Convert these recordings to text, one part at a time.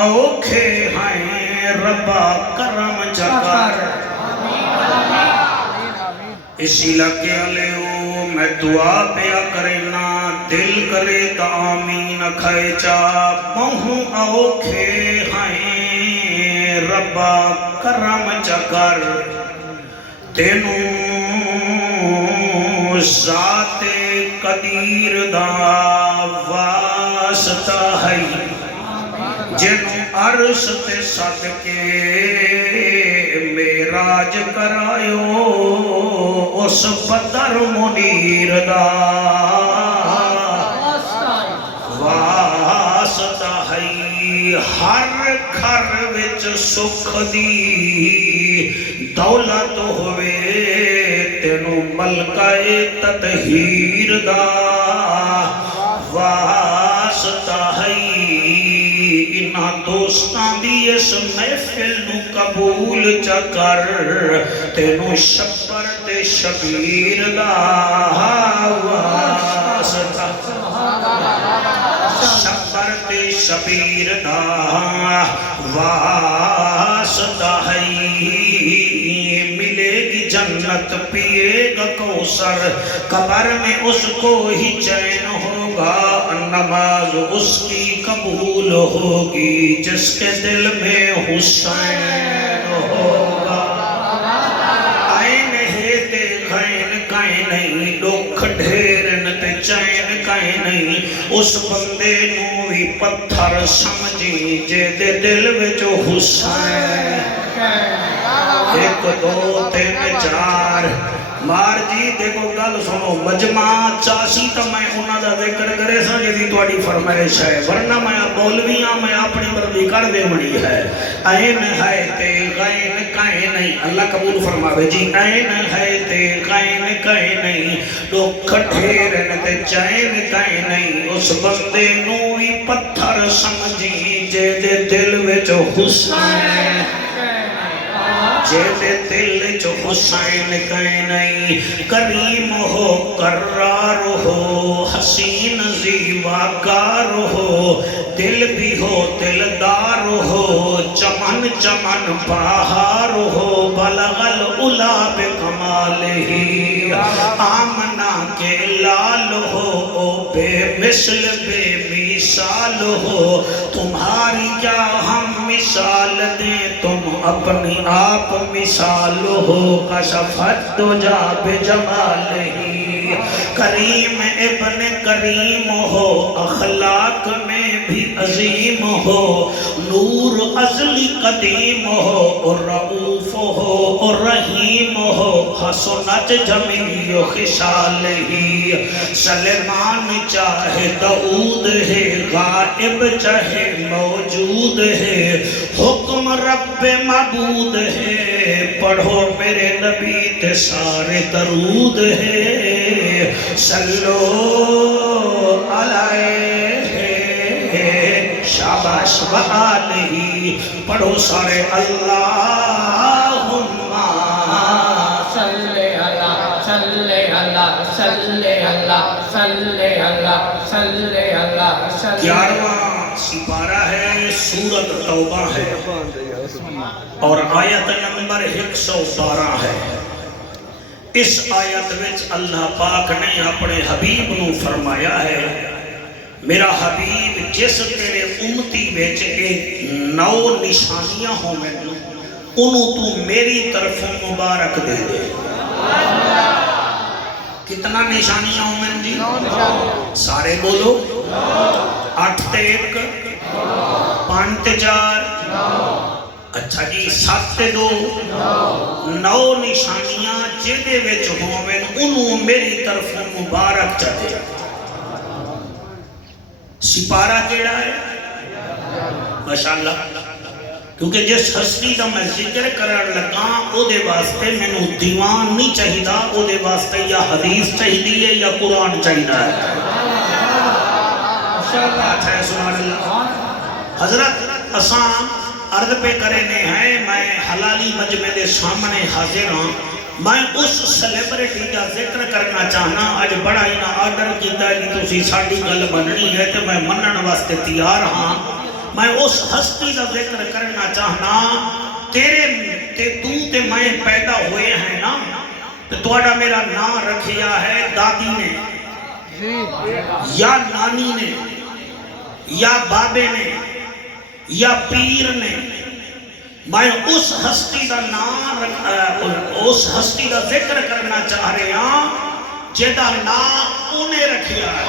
اوکھے ہیں ربا کرم چکر اسی لکے علیہ میں دعا پیا کرنا دل کرے تا آمین کھائے چا بہوں اوکھے ہیں ربا کرم چکر تینوں ذات قدیر دا واسطہ ہے جنوں عرش تے صدقے میراج کرایو اس بدر منیر دا واسطہ ہے ہر گھر وچ سکھ دی دولت ہوئے تینوں ملکہ تطہیر دا واسطہ ہے انہاں دوستان دی اس محفل نو قبول چکر تینوں شبر تے شبیر دا واسطہ شبر تے شبیر دا واسطہ ہے ملے گی جنت پیے گا کوثر قبر میں اس کو ہی چین ہوگا نماز اس کی قبول ہوگی جس کے دل میں حسین ہوگا آئین ہے تے غین کائیں نہیں دکھ ڈھیرن تے چین کائیں نہیں اس بندے نوی پتھر سمجھی جے دے دل وچ حسین ایک دو تین چار مار جی دیکھو گل سنو مجمع چاسی تو میں انہاں دا ذکر کرے سا جدی تواڈی فرمائش ہے ورنہ میں مولویاں میں اپنی مرضی کر دے بڑی ہے عین ہے تے غین کائیں نہیں اللہ قبول فرماوے جی عین ہے تے غین کائیں نہیں دکھ ڈھیرن تے چین کائیں نہیں اس بندے نو وی پتھر سمجھی جے دے دل وچ حسین جیسے دل جو حسین کہیں نہیں کریم ہو قرار ہو حسین زیواکار ہو دل بھی ہو دلدار ہو چمن چمن بہار ہو بلغ العلا بکمالہ آمنہ کے لال ہو بے مثل بے مثال ہو تمہاری کیا ہم مثال دیں تم اپنی آپ مثال ہو کشفت دجا بجمالہ کریم ابن کریم ہو اخلاق میں بھی عظیم ہو نور ازلی قدیم ہو اور رعوف ہو اور رحیم ہو حسنت جمیع خصالہ سلیمان چاہے داؤد ہے غائب چاہے موجود ہے حکم رب معبود ہے پڑھو میرے نبی تے سارے درود ہے صلو علیہ شاباش وآلہ پڑھو سارے اللہم صلی اللہ صلی اللہ صلی اللہ صلی اللہ صلی اللہ 11واں سپارہ ہے سورت توبہ ہے اور آیت نمبر 112 ہے اس آیت وچ اللہ پاک نے اپنے حبیب نو فرمایا ہے میرا حبیب جس تیرے امتی وچ ایک 9 نشانیاں ہوں میں انہوں تو میری طرف مبارک دے دے کتنا نشانیاں ہوں میں جی سارے بولو 8 تے 1 5 تے 4 اچھا جی 7 تے 2 9 نشانیاں جدے وچ ہوویں انہوں میری طرف مبارک چاہتے سپارہ کیڑا ہے ماشاءاللہ کیونکہ جس ہستی دا میں ذکر کرن لگا او دے واسطے مینوں دیوان نہیں چاہیدا او دے واسطے یا حدیث چاہیدی ہے یا قرآن چاہیدا ہے اچھا ہے سبحان اللہ حضرت اساں عرض پہ کرنے ہیں میں حلالی مجمع دے سامنے حاضر ہوں میں اس سیلیبریٹی کا ذکر کرنا چاہنا آج بڑا ہی نہ آرڈر کیتا ہے کہ تسی ساڈی گل بننی ہے تو میں منن واسطے تیار ہاں میں اس ہستی کا ذکر کرنا چاہنا تیرے تو تے میں پیدا ہوئے ہیں نا تو توڑا میرا نام رکھیا ہے دادی نے یا نانی نے یا بابے نے یا پیر نے میں اس ہستی کا نام اس ہستی کا ذکر کرنا چاہ رہے ہیں جیدہ نام انہیں رکھیا ہے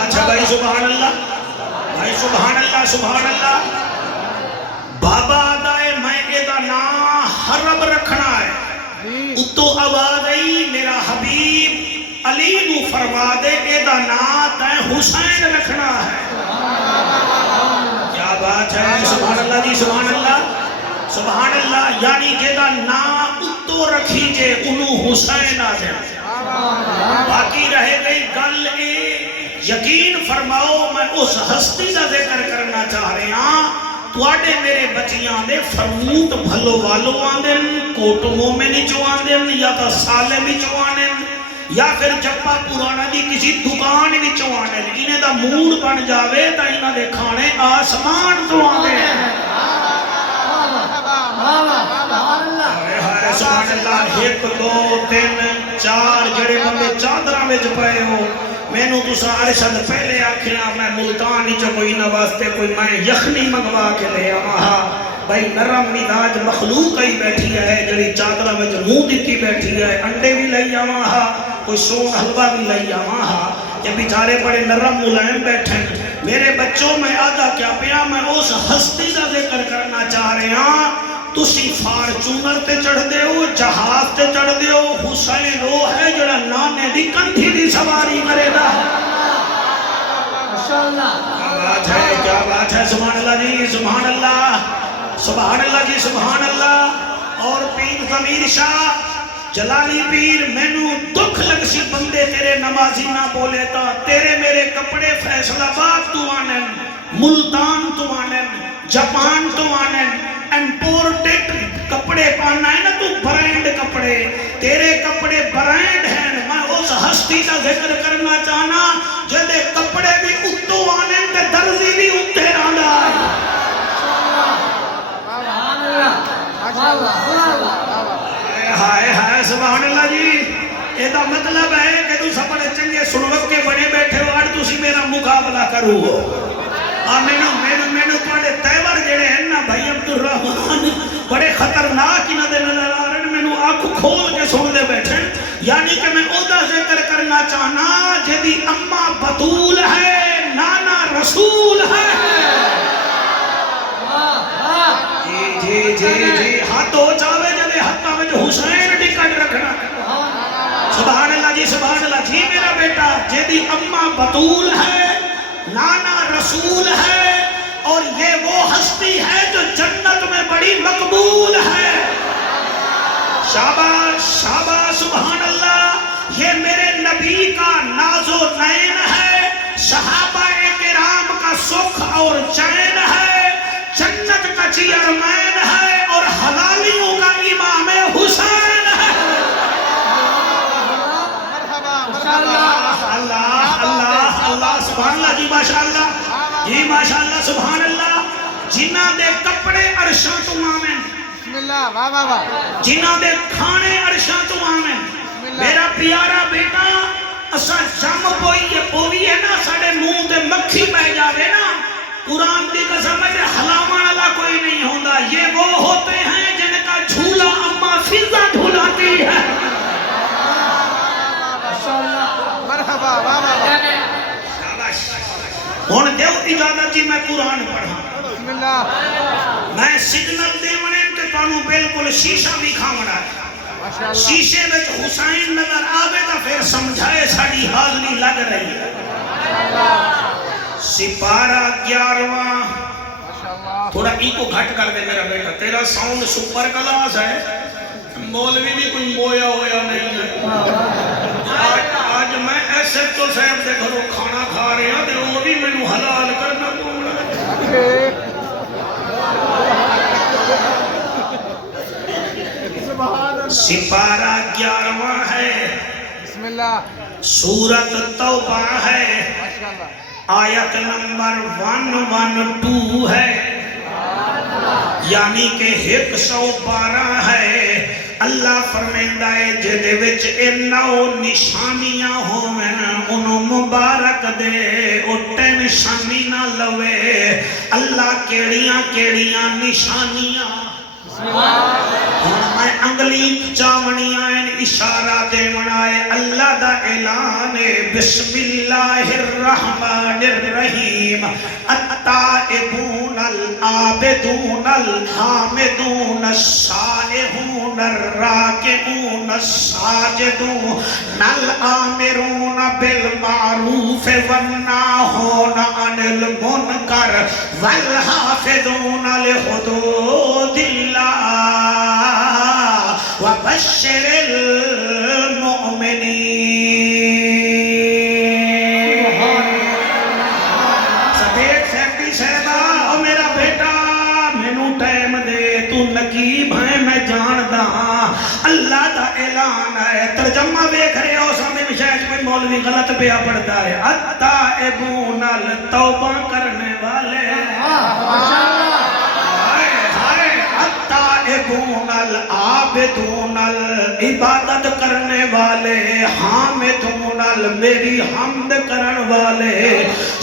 اچھا بھائی سبحان اللہ بھائی سبحان اللہ سبحان اللہ بابا آدھائے میں ایدہ نام حرب رکھنا ہے اتو آواز آئی میرا حبیب علی نو فرما دے ایدہ نام تے حسین رکھنا ہے کیا بات ہے سبحان اللہ جی سبحان اللہ سبحان اللہ یعنی جیدہ نام اتو رکھی جے انہوں حسین آ جائے باقی رہے گئی گل یقین فرماؤ میں اس ہستی کا ذکر کرنا چاہ رہے ہیں توڑے میرے بچیاں دے فرموت بھلو والو آندن کوٹ مومنی چو آندن یا تا سالے بھی چو آندن یا پھر جپا پرانا دی کسی دکان بھی چو آندن انہیں دا موڑ بن جاوے تا انہیں دے کھانے آسمان تو آندن سبحان اللہ ایک دو تین چار جڑے بندے چادرہ میں جپائے ہو میں نو تو سارشد پہلے آکھنا میں ملتانی چا کوئی نواستے کوئی میں یخنی منگوا کے لے آمہا بھائی نرم مداج مخلوق ہی بیٹھی ہے جڑی چادرہ میں جو منہ دیتی بیٹھی ہے انڈے بھی لئی آمہا کوئی سون حلوہ بھی لئی آمہا یہ بیچارے بڑے نرم ملائم بیٹھیں میرے بچوں میں آدھا کیا پیا میں اس ہستی کا ذکر کرنا چاہ رہے ہیں تسی فارچونر تے چڑھ دے ہو جہاز تے چڑھ دے ہو حسین وہ ہے جڑا نانے دی کندھی دی سواری کرے دا کیا بات ہے سبحان اللہ جی سبحان اللہ سبحان اللہ جی سبحان اللہ اور پیر ضمیر شاہ جلالی پیر میں نو دکھ لگ سی بندے تیرے نمازی نہ بولے تا تیرے میرے کپڑے فیصلہ باد تو آنن ملتان تو آنن جاپان تو آنن امپورٹڈ کپڑے پانا ہے نا تو برینڈ کپڑے تیرے کپڑے برینڈ ہیں میں اس ہستی کا ذکر کرنا چاہنا جدے کپڑے بھی اتو آنے تے درزی بھی اتے رانا ہائے ہائے سبحان اللہ جی ایدہ مطلب ہے کہ تو سب بڑے چنگے سنوک کے بڑے بیٹھے ہو آج تو سی میرا مقابلہ کرو میں پڑے تیور جڑے ہیں نا بھائی عبدالرحمن بڑے خطرناک انہ دے نظر آ رہے ہیں میں نو آنکھ کھول کے سن دے بیٹھے یعنی کہ میں اودا ذکر کرنا چاہنا جدی اممہ بطول ہے نانا رسول ہے جی ہاتھ ہو چاہوے جدے ہاتھا میں جو حسین ٹکٹ رکھنا سبحان اللہ جی میرا بیٹا جدی اممہ بطول ہے نانا رسول ہے اور یہ وہ ہستی ہے جو جنت میں بڑی مقبول ہے شاباش شاباش سبحان اللہ یہ میرے نبی کا ناز و نین ہے صحابہ کرام کا سکھ اور چین ہے جنت کا چیئرمین ہے اور حلالیوں کا امام حسین ہے اللہ سبحان اللہ جی ماشاءاللہ جی ماشاءاللہ سبحان اللہ جنہ دے کپڑے عرشاں تو آمین بسم اللہ واہ واہ واہ جنہ دے کھانے عرشاں تو آمین میرا پیارا بیٹا اسا جم پوئی ہے نا ساڑے منہ دے مکھی بہ جاوے نا قرآن دی قسم ہے حلامان اللہ کوئی نہیں ہوندہ یہ وہ ہوتے ہیں جن کا جھولا اماں فضا جھولاتی ہے مرحبا واہ واہ ہون دیو اجازت جی میں قرآن پڑھا بسم اللہ میں سگنل دے ونے تے تانوں بالکل شیشہ بھی کھاونا ہے شیشے وچ حسین نظر آوے تا پھر سمجھائے ساڑی حاضری لگ رہی ہے سپارہ 11واں تھوڑا ایکو گھٹ کر دے میرا بیٹا تیرا ساؤنڈ سپر کلاس ہے مولوی بھی کوئی مویا ہویا نہیں ہے آج میں ایسے تو صاحب دے گھروں کھانا کھا رہے ہیں تو وہ بھی میں نو حلال کرنا پوڑا سپارہ 11واں ہے بسم اللہ سورت توبہ ہے آیت نمبر 112 ہے، یعنی کہ 112 ہے۔ اللہ فرمائندا ہے جدے وچ اے 9 نشانیاں ہوویں انہوں مبارک دے، او ٹینشن نہ لوے۔ اللہ کیڑیاں کیڑیاں نشانیاں، میں انگلی چاونیاں اشارہ دے منائے اللہ دا اعلان ہے۔ بسم اللہ الرحمن الرحیم، التائبون العابدون الحامدون السائحون الراکعون الساجدون الآمرون بالمعروف والناہون عن المنکر والحافظون لحدود اللہ وبشر المؤمنین۔ سبیت سیکٹری صاحبہ، او میرا بیٹا مینوں ٹائم دے، تو نقیب ہے میں جاندا ہاں، اللہ دا اعلان ہے۔ ترجمہ دیکھ رہے ہو سامنے مشاہد کوئی مولوی غلط پیا پڑھتا ہے۔ التائبون التوبہ کرنے والے، التائبون العابدون العبادت کرنے والے، حامدون میری حمد کرن والے،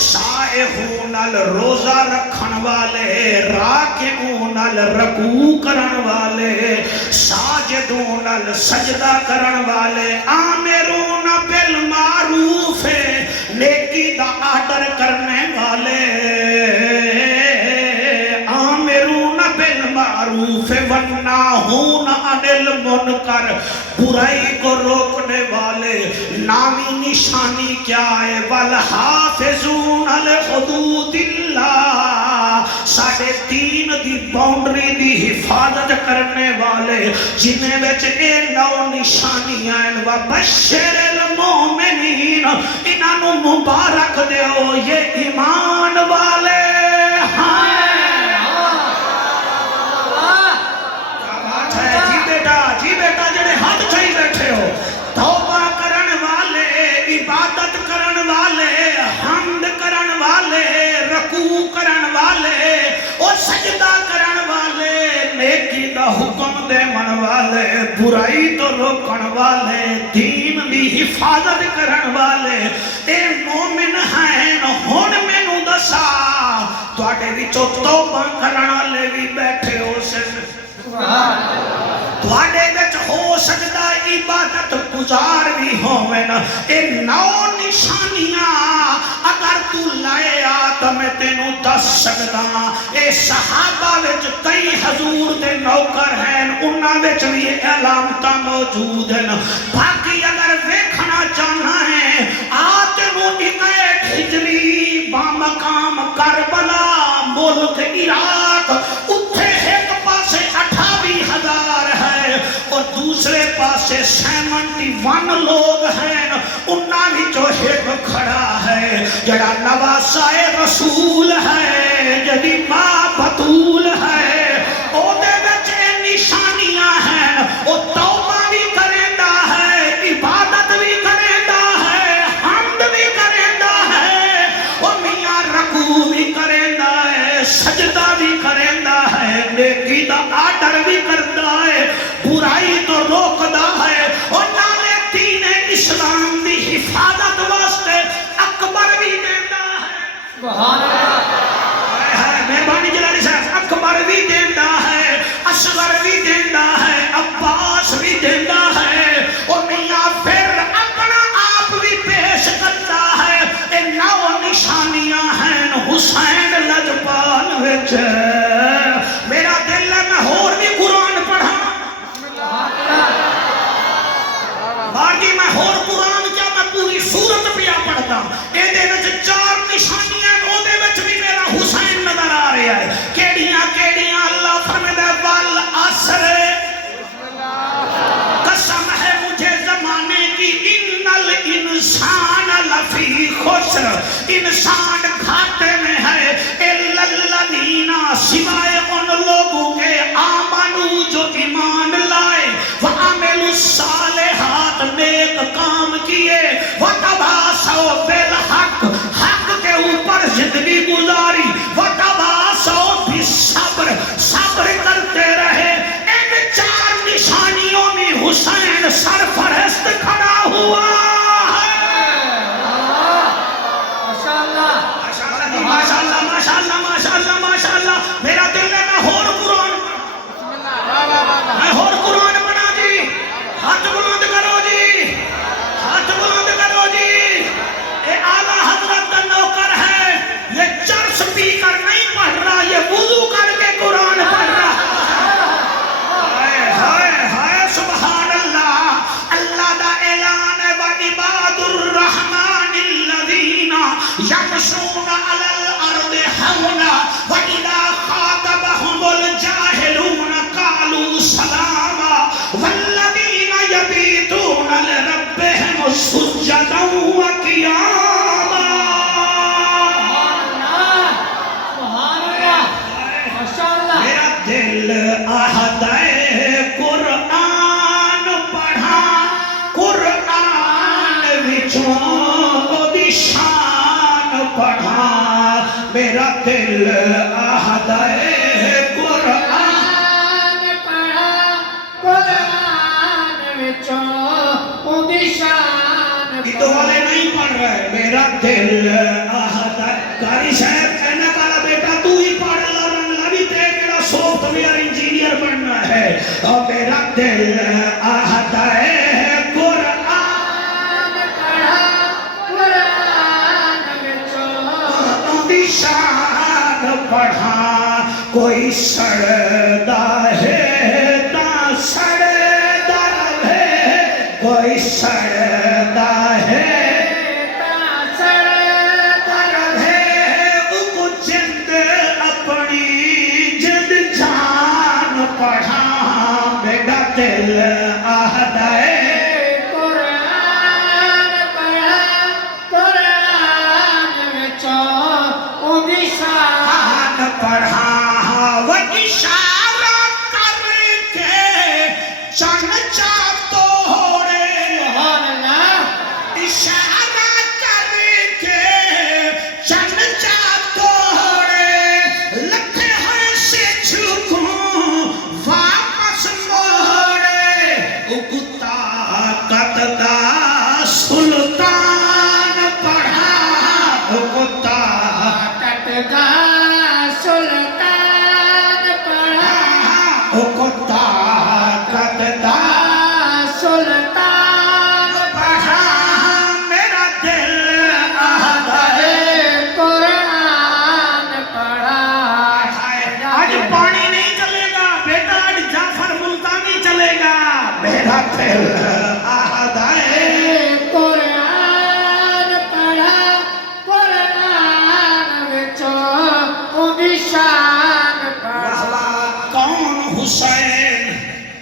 سائحون روزہ رکھن والے، راکعون رکوع کرن والے، ساجدون سجدہ کرن والے، آمرون بالمعروف نیکی دا آرڈر کرنے والے، معروف والناہون عن المنکر برائی کو روکنے والے۔ نامی نشانی کیا ہے؟ والحافظون لحدود اللہ، ساڑھے دین دی باؤنڈری دی حفاظت کرنے والے، جنہیں وچ اے 9 نشانیاں ہیں۔ وبشر المؤمنین، انہوں مبارک دیو یہ ایمان والے ہیں۔ جی بیٹا جڑے ہاتھ چھائی بیٹھے ہو، توبہ کرن والے، عبادت کرن والے، حمد کرن والے، رکوع کرن والے، اور سجدہ کرن والے، نیکی دا حکم دے من والے، برائی تو روکن والے، دین دی حفاظت کرن والے، اے مومن ہیں۔ ہن مینوں دسا تواڈے وچوں توبہ کرن والے بھی بیٹھے ہو سن، تواڈے وچ ہو سکتا عبادت گزار بھی ہوویں۔ اے 9 نشانیاں اگر تو لائے آ تو میں تینوں دس سکدا۔ اے صحابہ وچ کئی حضور دے نوکر ہیں، انہاں وچ بھی یہ علامتاں موجود ہیں۔ باقی اگر ویکھنا چاہنا ہے آ تینوں 61 ہجری بامقام کربلا ملک عراق، اتھے ایک پاسے 28,000 ہے اور دوسرے پاسے 71 لوگ ہیں، انہاں وچوں ایک کھڑا ہے جڑا نواسائے رسول ہے، جدی ماں بطول ہے، او دے وچ نشانیاں ہیں۔ او توبہ بھی کریندا ہے، عبادت بھی کریندا ہے، حمد بھی کریندا ہے، او میاں رکوع بھی کریندا ہے، سجدہ بھی کریندا ہے، نیکی دا آرڈر بھی کردا ہے، برائی تو روکدا ہے، اور نالے دین اسلام دی حفاظت واسطے اکبر بھی دیندا ہے۔ سبحان اللہ، مہربانی جلالی صاحب، اکبر بھی دیندا ہے، اصغر بھی دیندا ہے، عباس بھی دیندا ہے، اور میاں پھر اپنا آپ بھی پیش کرتا ہے۔ اے 9 نشانیاں ہیں حسین لجپال وچ۔ میرا دل ہے میں ہور بھی قرآن پڑھا، باقی میں ہور قرآن کیا میں پوری سورت پیا پڑھتا۔ اے دے وچ 4 نشانیاں، او دے وچ بھی میرا حسین نظر آ رہا ہے۔ کیڑیاں کیڑیاں؟ اللہ فرماتا ہے والعصر، قسم ہے مجھے زمانے کی، ان الانسان لفی خسر، انسان گھاٹے میں ہے، الا الذین، سوائے ان لوگوں کے، آمنو جو ایمان لائے، وعملوا الصالحات نیک کام کیے، وتواصوا بالحق، حق کے اوپر زندگی گزاری وتواصوا بالصبر صبر کرتے رہے ان چار نشانیوں میں حسین سرفرست کھڑا ہوا ماشاءاللہ ماشاءاللہ ماشاءاللہ ماشاءاللہ میرا دل ہے میں اور قرآن بنا جی ہاتھ بلند کرو جی ہاتھ بلند کرو جی اے اعلیٰ حضرت کا نوکر ہے یہ چرس پی کر نہیں پڑھ رہا یہ وضو کر کے قرآن پڑھ رہا ہائے ہائے سبحان اللہ اللہ دا اعلان ہے وعباد الرحمن الذین یمشون علی الارض حونا وَإِذَا خَاطَبَهُمُ الْجَاهِلُونَ قَالُوا سَلَامًا وَالَّذِينَ يَبِيتُونَ لِرَبِّهِمْ سُجَّدًا وَقِيَامًا میرا دل آہدائے قرآن پڑھا قرآن وچوں دی شان پڑھا میرا دل آہدائے قرآن پڑھا قرآن وچوں دی شان تو والے نہیں پڑھ رہے میرا دل آہدائے کاری صاحب کہنا کالا بیٹا تو ہی پڑھ اللہ بھی تے میرا سافٹ ویئر انجینئر بننا ہے اور میرا دل آہدائے شان پڑھا کوئی سڑدا ہے تا سڑدا رہے کوئی سڑدا ہے تا سڑدا رہے کو جند اپنی جند جان پڑھا میرا دل آہدا ہے پڑھا وہ اشارہ کر کے چنچا توڑے اشارہ کر کے چنچا توڑے لکھے ہوئے سے چھکوں واپس موڑے اکتا قطدہ سلطان پڑھا اکتا قطدہ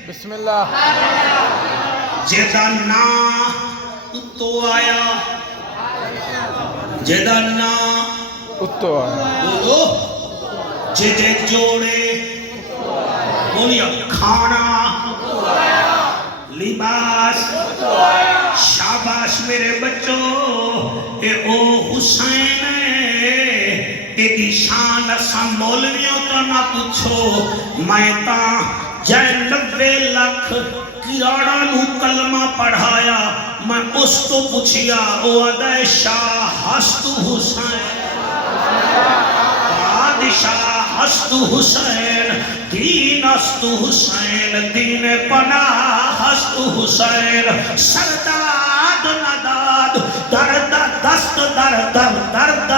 بسم اللہ جیدہ نا اتو آیا جیدہ نا اتو آیا بولو جیدے جوڑے بولیا کھانا لباس شاباش میرے بچوں اے او حسین ایدی شان اساں مولویوں تو نہ پوچھو میں تاں جائے 90 لاکھ کراڑا نو کلمہ پڑھایا میں اس کو پوچھیا او ادائے شاہ ہست حسین بادشاہ ہست حسین دین ہست حسین دین پناہ ہست حسین سرداد نداد درد دست درد درد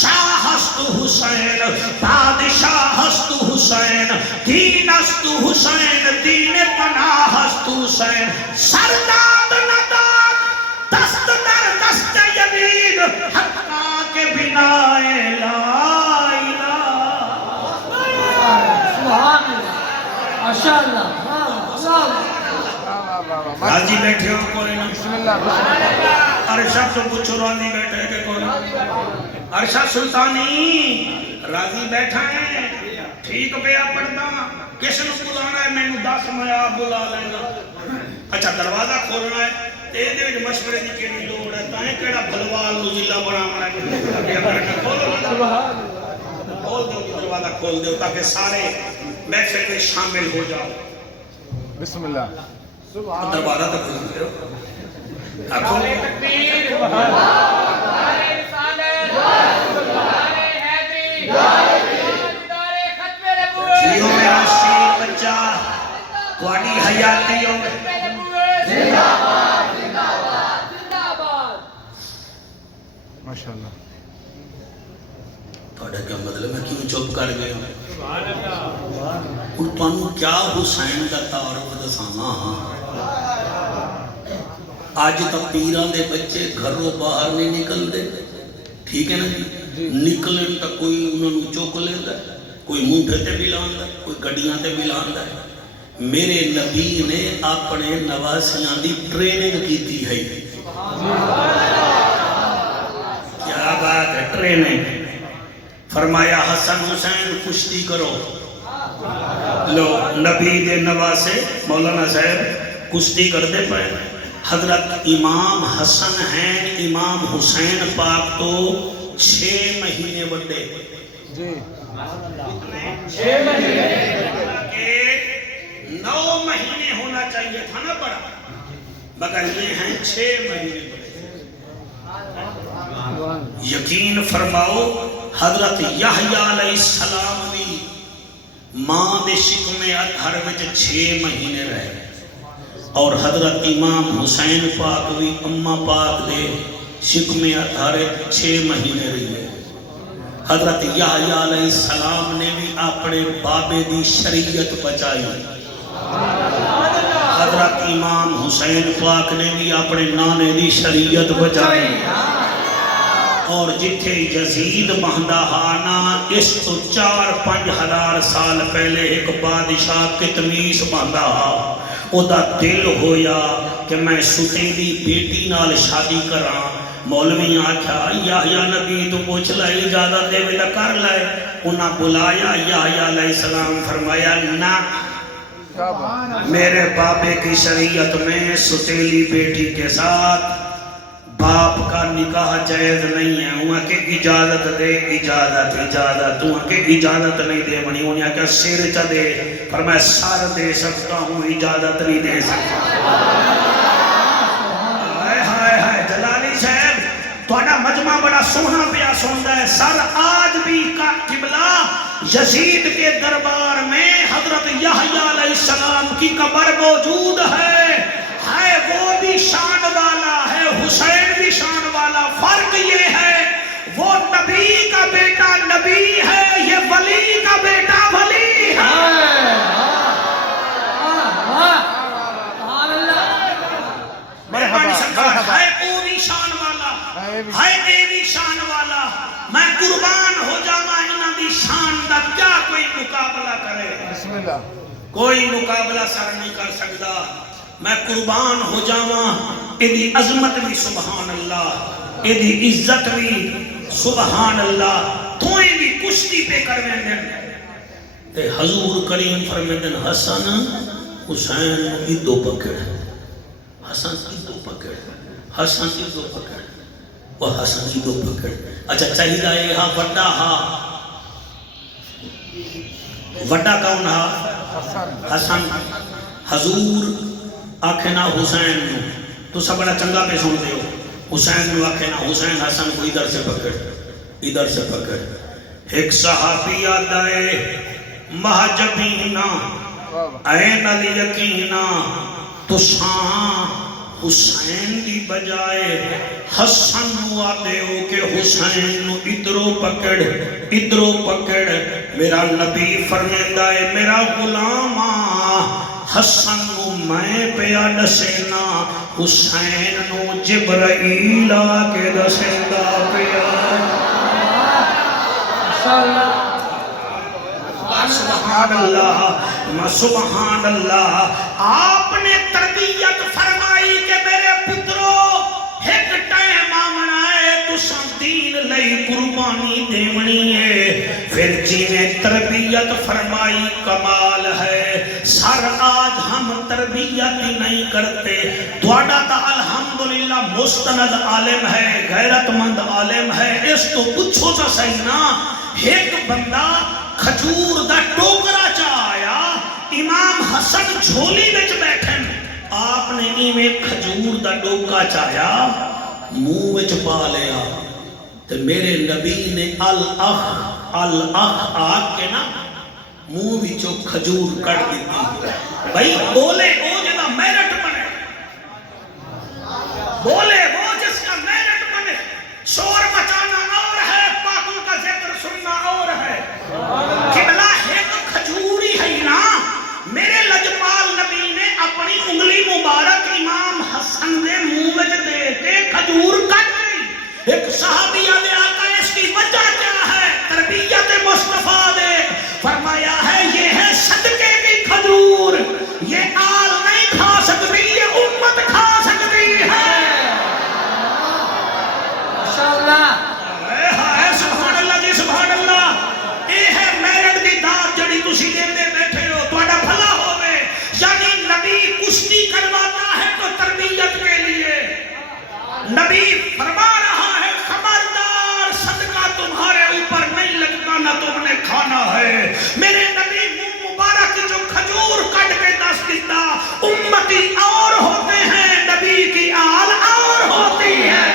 شاہ ہست حسین بادشاہ ہست حسین دین ہست حسین دین پناہ ہست حسین سرداد نداد دست در دست یمین حقا کے بنا لا الہ سبحان اللہ ماشاءاللہ راضی بیٹھے ہو کوئی نہیں بسم اللہ ارشد تو کچھ راضی بیٹھے کہ کوئی ارشد سلطانی راضی بیٹھا ہے ٹھیک پیا پڑھنا کس نے بلانا ہے میں نے 10 میں آپ بلا لیں گا اچھا دروازہ کھولنا ہے تے دے وچ مشورے دی کیڑی لوڑ ہے تاں کیڑا بھلوال نو ضلع بناونا کھول دو دروازہ کھول دو تاکہ سارے محفل میں شامل ہو جاؤ بسم اللہ دروازہ تو کھول دو نعرہ تکبیر نعرہ رسالت نعرہ حیدری نعرہ ختم نبوت جیو میرا شیر بچہ تواڈی حیاتی ہو زندہ باد زندہ باد زندہ باد ماشاءاللہ تھوڑا کیا مطلب ہے کیوں چپ کر گئے ہوں تانوں کیا حسین دا تعارف دساواں آج تک پیراں دے بچے گھروں باہر نہیں نکل دے ٹھیک ہے نا جی نکلن تک کوئی انہوں نے چوک لیندا کوئی مونٹھے تے بھی لاندا کوئی گڈیاں تے بھی لاندا میرے نبی نے اپنے نواسیاں دی ٹریننگ کیتی ہے کیا بات ہے ٹریننگ فرمایا حسن حسین کشتی کرو لو نبی دے نواسے مولانا صاحب کشتی کر دے پائے حضرت امام حسن ہیں امام حسین پاک تو 6 مہینے بڑے جی 6 مہینے 9 مہینے ہونا چاہیے تھا نا بڑا مگر یہ ہیں 6 مہینے بڑے یقین فرماؤ حضرت یحییٰ علیہ السلام بھی ماں دے شکم اطہر وچ 6 مہینے رہے اور حضرت امام حسین پاک بھی اماں پاک دے شکم اطہر 6 مہینے رہے حضرت یحییٰ علیہ السلام نے بھی اپنے بابے دی شریعت بچائی حضرت امام حسین پاک نے بھی اپنے نانے دی شریعت بچائی اور جتھے یزید بہندہ ہانا اس تو 4-5 ہزار سال پہلے ایک بادشاہ کتمیس بہندہ ہا او دا دل ہویا کہ میں ستیلی بیٹی نال شادی کراں مولوی آکھا یحییٰ نبی تو پوچھ لائے اجازت دے ویلا کر لائے انہاں بلایا یحییٰ علیہ السلام فرمایا نہ میرے بابے کی شریعت میں ستیلی بیٹی کے ساتھ باپ کا نکاح جائز نہیں ہے وہاں کے اجازت دے اجازت وہاں کے اجازت نہیں دے منی انہیں کیا سر چا دے پر میں سر دے سکتا ہوں اجازت نہیں دے سکتا ہائے جلالی صاحب توڑا مجمع بڑا سونا پیا سوندہ ہے سر آج بھی کا قبلہ یزید کے دربار میں حضرت یحییٰ علیہ السلام کی قبر موجود ہے وہ بھی شان والا ہے حسین بھی شان والا فرق یہ ہے وہ نبی کا بیٹا نبی ہے یہ ولی کا بیٹا ولی ہے شان والا میں قربان ہو جانا انہاں دی شان دا کیا کوئی مقابلہ کرے بسم اللہ کوئی مقابلہ سر نہیں کر سکتا میں قربان ہو جاواں ایدی عظمت بھی سبحان اللہ ایدی عزت بھی سبحان اللہ توئیں بھی کشتی پہ کرویں دن تے حضور کریم فرمائیں دن حسن حسین ادو پکڑ حسن ادو پکڑ حسن ادو پکڑ وہ حسن ادو پکڑ اچھا چاہیے ہے ہاں وڈا ہاں وڈا کون ہاں حسن حضور آکھنا حسین نو تو سب بڑا چنگا پہ سن دے ہو حسین نو آکھنا حسین حسن کو ادھر سے پکڑ ایک صحابی آدھائے مہجبینا این الیقینا تو شاں حسین دی بجائے حسن نو آدھے ہو کہ حسین نو ادھرو پکڑ میرا نبی فرمیندہ ہے میرا غلام حسن نو میں پیا دسینا حسین نو جبرائیل آکے دسیندہ پیا سبحان اللہ آپ نے تربیت فرمائی کہ میرے پترو ایک ٹائم آمنا ہے تو دین لئی قربانی دیونی ہے پھر جنہیں تربیت فرمائی کمال ہے سر آج ہم تربیت نہیں کرتے دوڑا تا الحمد الحمدللہ مستند عالم ہے، غیرت مند عالم ہے، اس تو پوچھو تو صحیح نا، ایک بندہ کھجور دا ٹوکرا چایا، امام حسن جھولی وچ بیٹھن، آپ نے ایویں کھجور دا ڈوکا چایا منہ وچ پا لیا تے میرے نبی نے الاخ آگ کے نا منہ وچوں کھجور کٹ دیتی. بھائی بولے او جنا میرٹ بنے، بولے وہ جس کا میرٹ بنے. شور مچانا اور ہے، پاکوں کا ذکر سننا اور ہے. قبلہ ایک کھجوری ہے نا، میرے لجپال نبی نے اپنی انگلی مبارک امام حسن نے منہ میں دے کے کھجور کٹ گئی. ایک صحابیہ نے آقا اس کی وجہ کیا ہے؟ تربیت مصطفیٰ نے فرمایا ہے یہ ہے صدقے کی کھجور، یہ آل نہیں کھا سکتی، یہ امت کھا سکتی ہے. سبحان اللہ جی سبحان اللہ. یہ ہے میرٹ دی داد جڑی تسی دیندے بیٹھے ہو، تہاڈا بھلا ہوے. یعنی نبی کشتی کرواتا ہے تو تربیت کے لیے. نبی فرما رہا ہے خبردار صدقہ تمہارے اوپر نہیں لگتا نہ تم نے کھانا ہے. میرے نبی منہ مبارک جو کھجور کٹ کے دس دیتا، امتی اور ہوتے ہیں، نبی کی آل اور ہوتی ہے.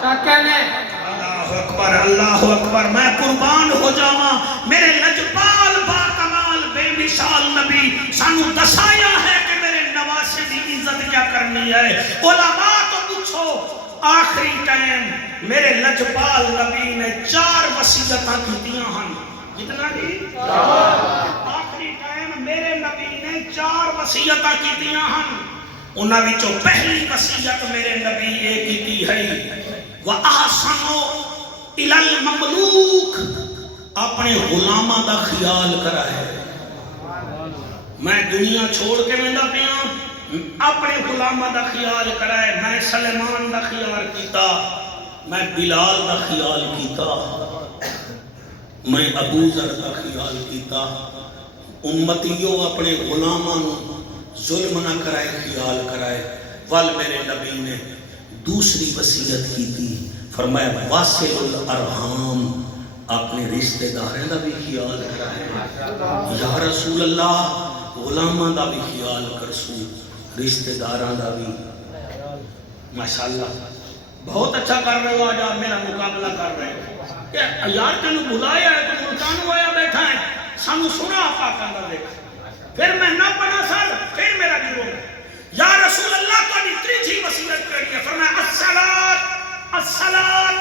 اللہ اکبر اللہ اکبر. میں قربان ہو جاواں میرے لجپال با کمال بے مثال نبی سانو دسایا ہے کہ میرے نواسے دی عزت کیا کرنی ہے. علماء تو پوچھو آخری ٹائم میرے لجپال نبی نے 4 وصیتاں کیتیاں ہن. کتنا کی؟ آخری ٹائم میرے نبی نے 4 وصیتاں کیتیاں ہن. انہاں وچوں پہلی وصیت میرے نبی یہ کیتی ہے وَأَحْسَنُ إِلَى الْمَمْلُوكِ، اپنے غلامہ دا خیال کرا ہے. میں دنیا چھوڑ کے مندہ پیاں، اپنے غلامہ دا خیال کرا ہے. میں سلیمان دا خیال کیتا، میں بلال دا خیال کیتا، میں ابو ذر دا خیال کیتا. امتیوں اپنے غلامہ ظلم نہ کرائے، خیال کرائے. ول میرے نبی نے دوسری وصیت کی تھی، فرمایا واصل الارحام، اپنے رشتہ داروں دا بھی خیال کرائے. یا رسول اللہ غلاماں دا بھی خیال کرسو، رشتہ داراں دا بھی. ماشاءاللہ بہت اچھا کر رہے ہو، آج آپ میرا مقابلہ کر رہے ہو. یار تینوں بلایا ہے تو ملتان ہویا بیٹھا ہے، سانو سنا پاکاں دا دیکھ. پھر میں نہ پڑھا سر، پھر میرا گروہ یا رسول اللہ کو بھی تیسری وصیت کر دیا. فرمایا الصلاۃ الصلاۃ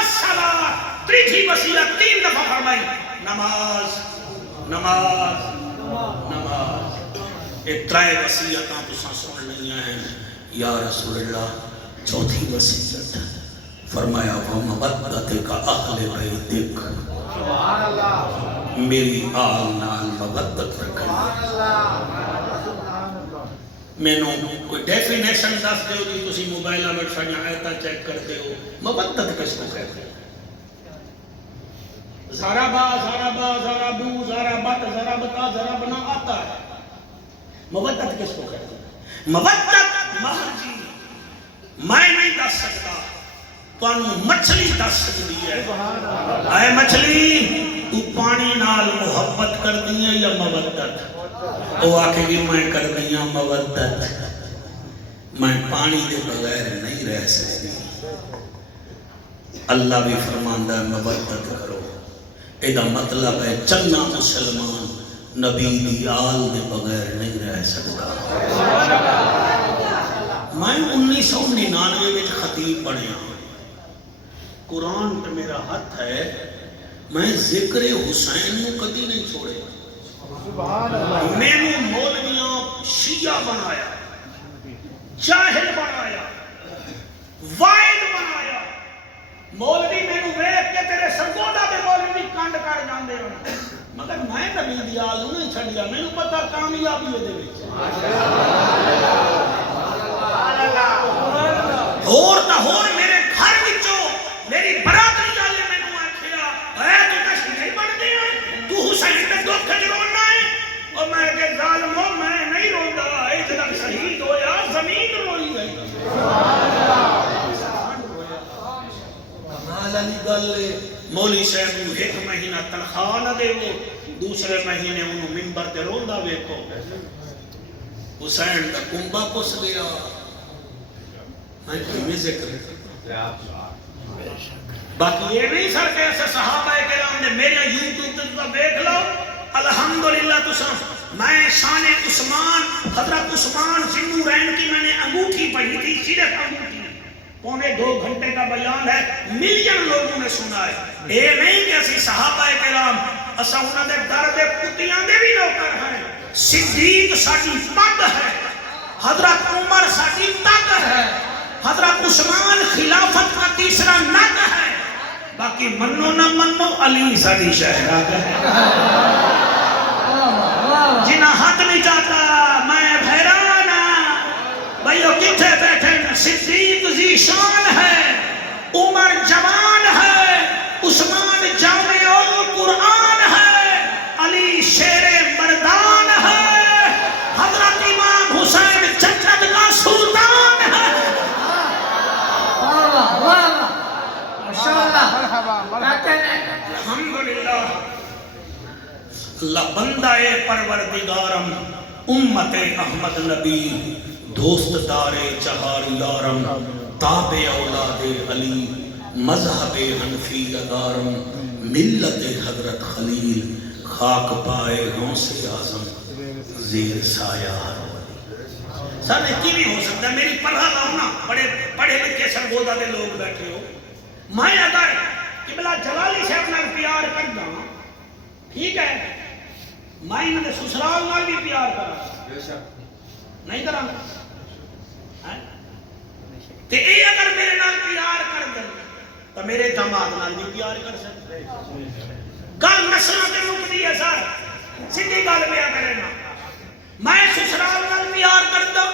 الصلاۃ، تیسری وصیت 3 دفعہ فرمائی، نماز نماز نماز. یہ 3 وصیتاں تساں سن لئیاں ہیں. یا رسول اللہ چوتھی وصیت فرمایا وَمَوَدَّتِكَ أَهْلِ بَيْتِكَ، میری آل نال مودت رکھنا. میں نو کوئی ڈیفینیشن دس دے ہو جی تسی موبائلہ میں ساڑی آیتاں چیک کرتے ہو. مودت کس کو کہتے ہیں؟ زارا با زارا با زارا بو زارا بات زارا بتا زارا بنا آتا ہے. مودت کس کو کہتے ہیں؟ مودت مہر جی میں نہیں دس سکتا، تو انہوں مچھلی دس سکتی ہے. اے مچھلی تو پانی نال محبت کر دیا یا مودت؟ وہ آکھے گی میں کر دیا مودت، میں پانی دے بغیر نہیں رہ سکتی. اللہ بھی فرماندہ ہے مودت کرو. ایدہ مطلب ہے چنگا مسلمان نبی دی آل دے بغیر نہیں رہ سکتا. میں 1999 میں خطیب بنیا. قرآن پہ میرا ہاتھ ہے، میں ذکر حسین نو کدی نہیں چھوڑے. میں نے مولویاں شیعہ بنایا، جاہل بنایا، وائد بنایا. مولوی میں نے ویک کے تیرے سرگودا دے مولوی کانڈ کر جاندے ہوں، مگر میں نبی دی آل نہیں چھڑیا. میں نے پتا کامیابی دے وچ اور تا اور میرے گھر وچوں میری برادری والے میں نے آکھیا اے تو کش نہیں بن گیا، تو حسین تے دکھ جرونا ہے. اور میں کہ ظالمو میں نہیں روندا، اے جڑا شہید ہویا زمین روئی ہے. گل ہے مولوی صاحب نو ایک مہینہ تنخواہ نہ دے وہ دوسرے مہینے انہوں ممبر تے روندا ویکھو حسین دا کنبا پس گیا میں کوئی ذکر باقی یہ نہیں سر کہ ایسے صحابہ کرام نے میرے یوٹیوب تے تو دیکھ لو الحمدللہ تساں میں شان عثمان حضرت عثمان سنو رین کی میں نے انگوٹھی پڑھی تھی صرف انگوٹھی 1.5 گھنٹے کا بیان ہے ملین لوگوں نے سنا ہے اے نہیں کہ اسی صحابہ کرام اسا انہاں دے در دے پتیاں دے بھی نوکر ہیں صدیق ساڈی پگ ہے حضرت عمر ساڈی تگ ہے حضرت عثمان خلافت کا تیسرا نگ ہے باقی منو نہ منو علی ساڈی شہزاد ہے جنہ ہاتھ نہیں جاتا میں بھیرانا بھائیو کتھے بیٹھے صدیق ذیشان ہے عمر جوان ہے عثمان جامع القرآن ہے علی شیر مردان ہے حضرت امام حسین جنت کا سلطان ہے الحمدللہ اللہ بندہ پروردگارم امت احمد نبی دوست دار چہار یارم تابع اولاد علی مذہب حنفی ادارم ملت حضرت خلیل خاک پائے غوث اعظم زیر سایہ سر نے کی بھی ہو سکتا ہے میری پڑھا لاؤنا پڑھے لکھے سرگودہ دے لوگ بیٹھے ہو میں اگر قبلہ جلالی سے اپنا پیار کر دا ٹھیک ہے میں انہوں نے سسرال نال بھی پیار کرا نہیں کرا تے اے اگر میرے نال پیار کر دیں تو میرے داماد نال بھی پیار کر سکتے گل نسلوں تے مکدی ہے سر سیدھی گل پیا کرے نا میں سسرال نال پیار کر دوں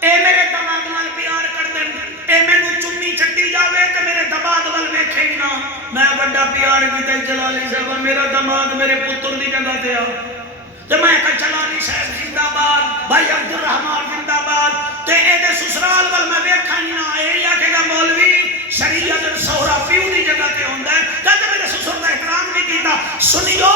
اے میرے داماد نال پیار کر دیں اے مینوں چمی چٹی جاوے تے میرے داماد ول ویکھے ہی نہ میں بڑا پیار کیتا جلالی صاحب میرا داماد میرے پتر دی جگہ تے آ تے میں کہ جلالی صاحب زندہ باد بھائی عبد الرحمان زندہ باد تے اے دے سسرال ول میں ویکھا ہی نہ اے یا کہ مولوی شریعت سہرا پیو دی جگہ تے ہوندا ہے تے میرے سسر دا احترام نہیں کیتا سنیو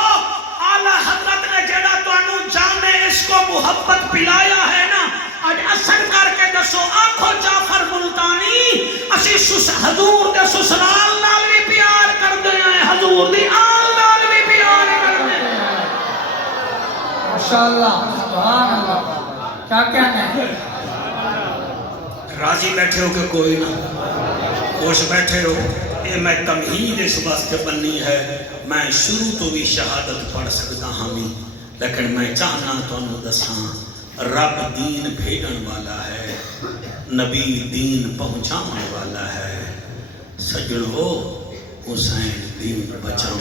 اعلی حضرت نے جڑا تانوں جامع عشق و محبت پلایا ہے نا اج اثر کر کے دسو آنکھو جعفر ملتانی اسی حضور دے سسرال نال بھی پیار کردے ہیں حضور دی آل نال بھی پیار کردے ہیں ماشاءاللہ سبحان اللہ کیا کہنا ہے راضی بیٹھے ہو کہ کوئی نہ خوش بیٹھے ہو یہ میں تمہید اس واسطے بننی ہے میں شروع تو بھی شہادت پڑھ سکتا ہوں لیکن میں چاہنا تو انہوں دساں رب دین بھیجن والا ہے نبی دین پہنچانے والا ہے سجڑو حسین دین بچاؤں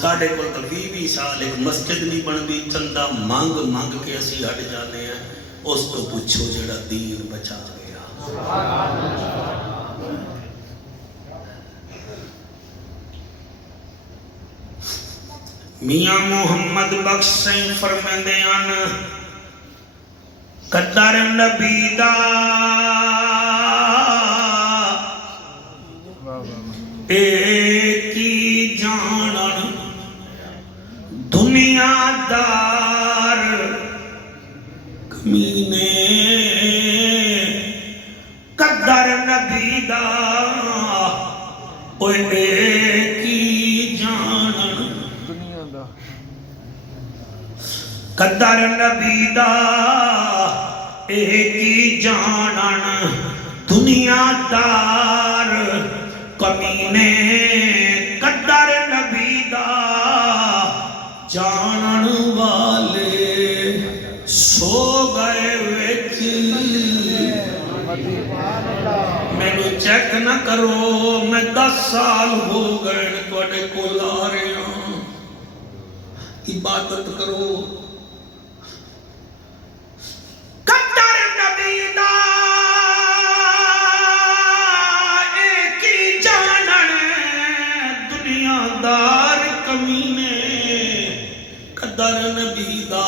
ساڑھے کو تو 20 سال ایک مسجد نہیں بن دی چندہ مانگ کے اسی ہٹ جانے ہیں اس تو پوچھو جڑا دین بچا گیا میاں محمد بخش سے فرمائے ان قدر نبی دا ایک ہی جانن دنیا دار کمینے قدر نبی دا ایک ہی جانن قدر نبی دا ایک ہی جانن دنیا دار کمینے قدر نبی دا جانن والے سو گئے وچ مینوں چیک نہ کرو میں 10 سال ہو گئے تواڈے کول آ رہا ہوں عبادت کرو قدر نبی دا ایک ہی جانن دنیا دار کمینے قدر نبی دا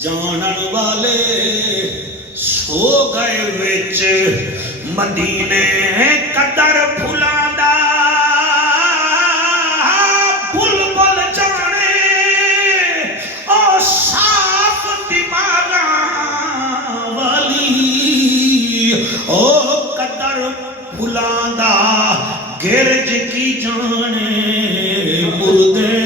جانن والے سو گئے وچ مدینے قدر بھلادا بلبل جانے او صاف دماغاں والی او قدر بھلادا گرج کی جانے مردے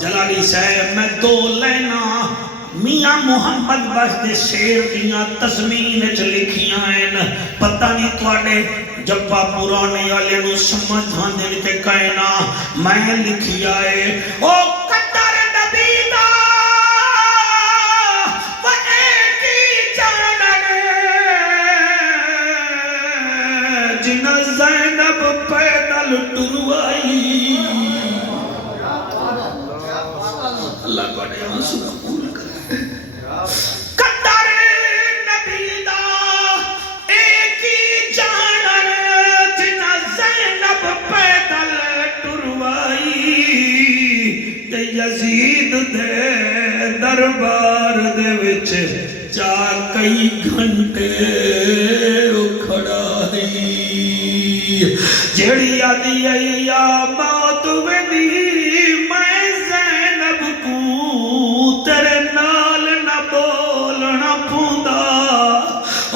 جلالی صاحب میں دو لینا میاں محمد بخش دے شیر دیاں تضمین وچ لکھیاں ہیں پتہ نہیں تواڈے جبا پرانے والے نو سمجھ آندے تے کہنا میں لکھیا ہے او قدر نبی دا و ایک ہی جانن جن زینب پیدل ٹروائی اللہ بڑے آنسو قبول کرے قدر نبی دا ایک ہی جانن جنا زینب پیدل ٹروائی تے یزید دے دربار دے وچ جا کئی گھنٹے کھڑائی جیڑی آدھی آئی یا موت ویدی میں زینب کو تیرے نال نہ بولنا پوندا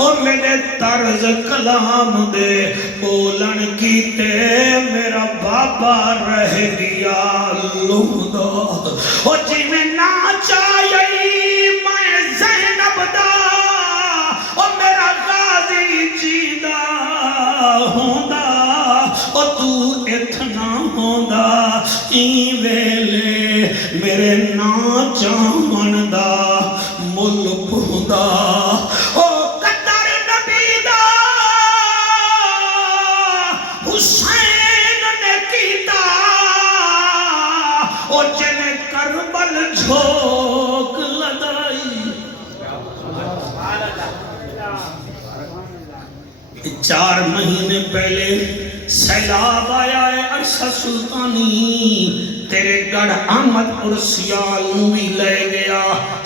اور میرے طرز کلام دے بولن کیتے میرا بابا رہ گیا لوندا اور جی میں نہ چاہیے میں زینب دا اور میرا غازی جیدہ ہوندا اور تو اتنا ہوندا این ویلے میرے نا چاہمن دا مل پوندا او قدر نبی دا حسین نے کیتا او جن کربل جھوک لدائی 4 مہینے پہلے سیلاب آیا ہے عرصہ سلطانی تیرے گڑھ احمد اور سیال نوی لے گیا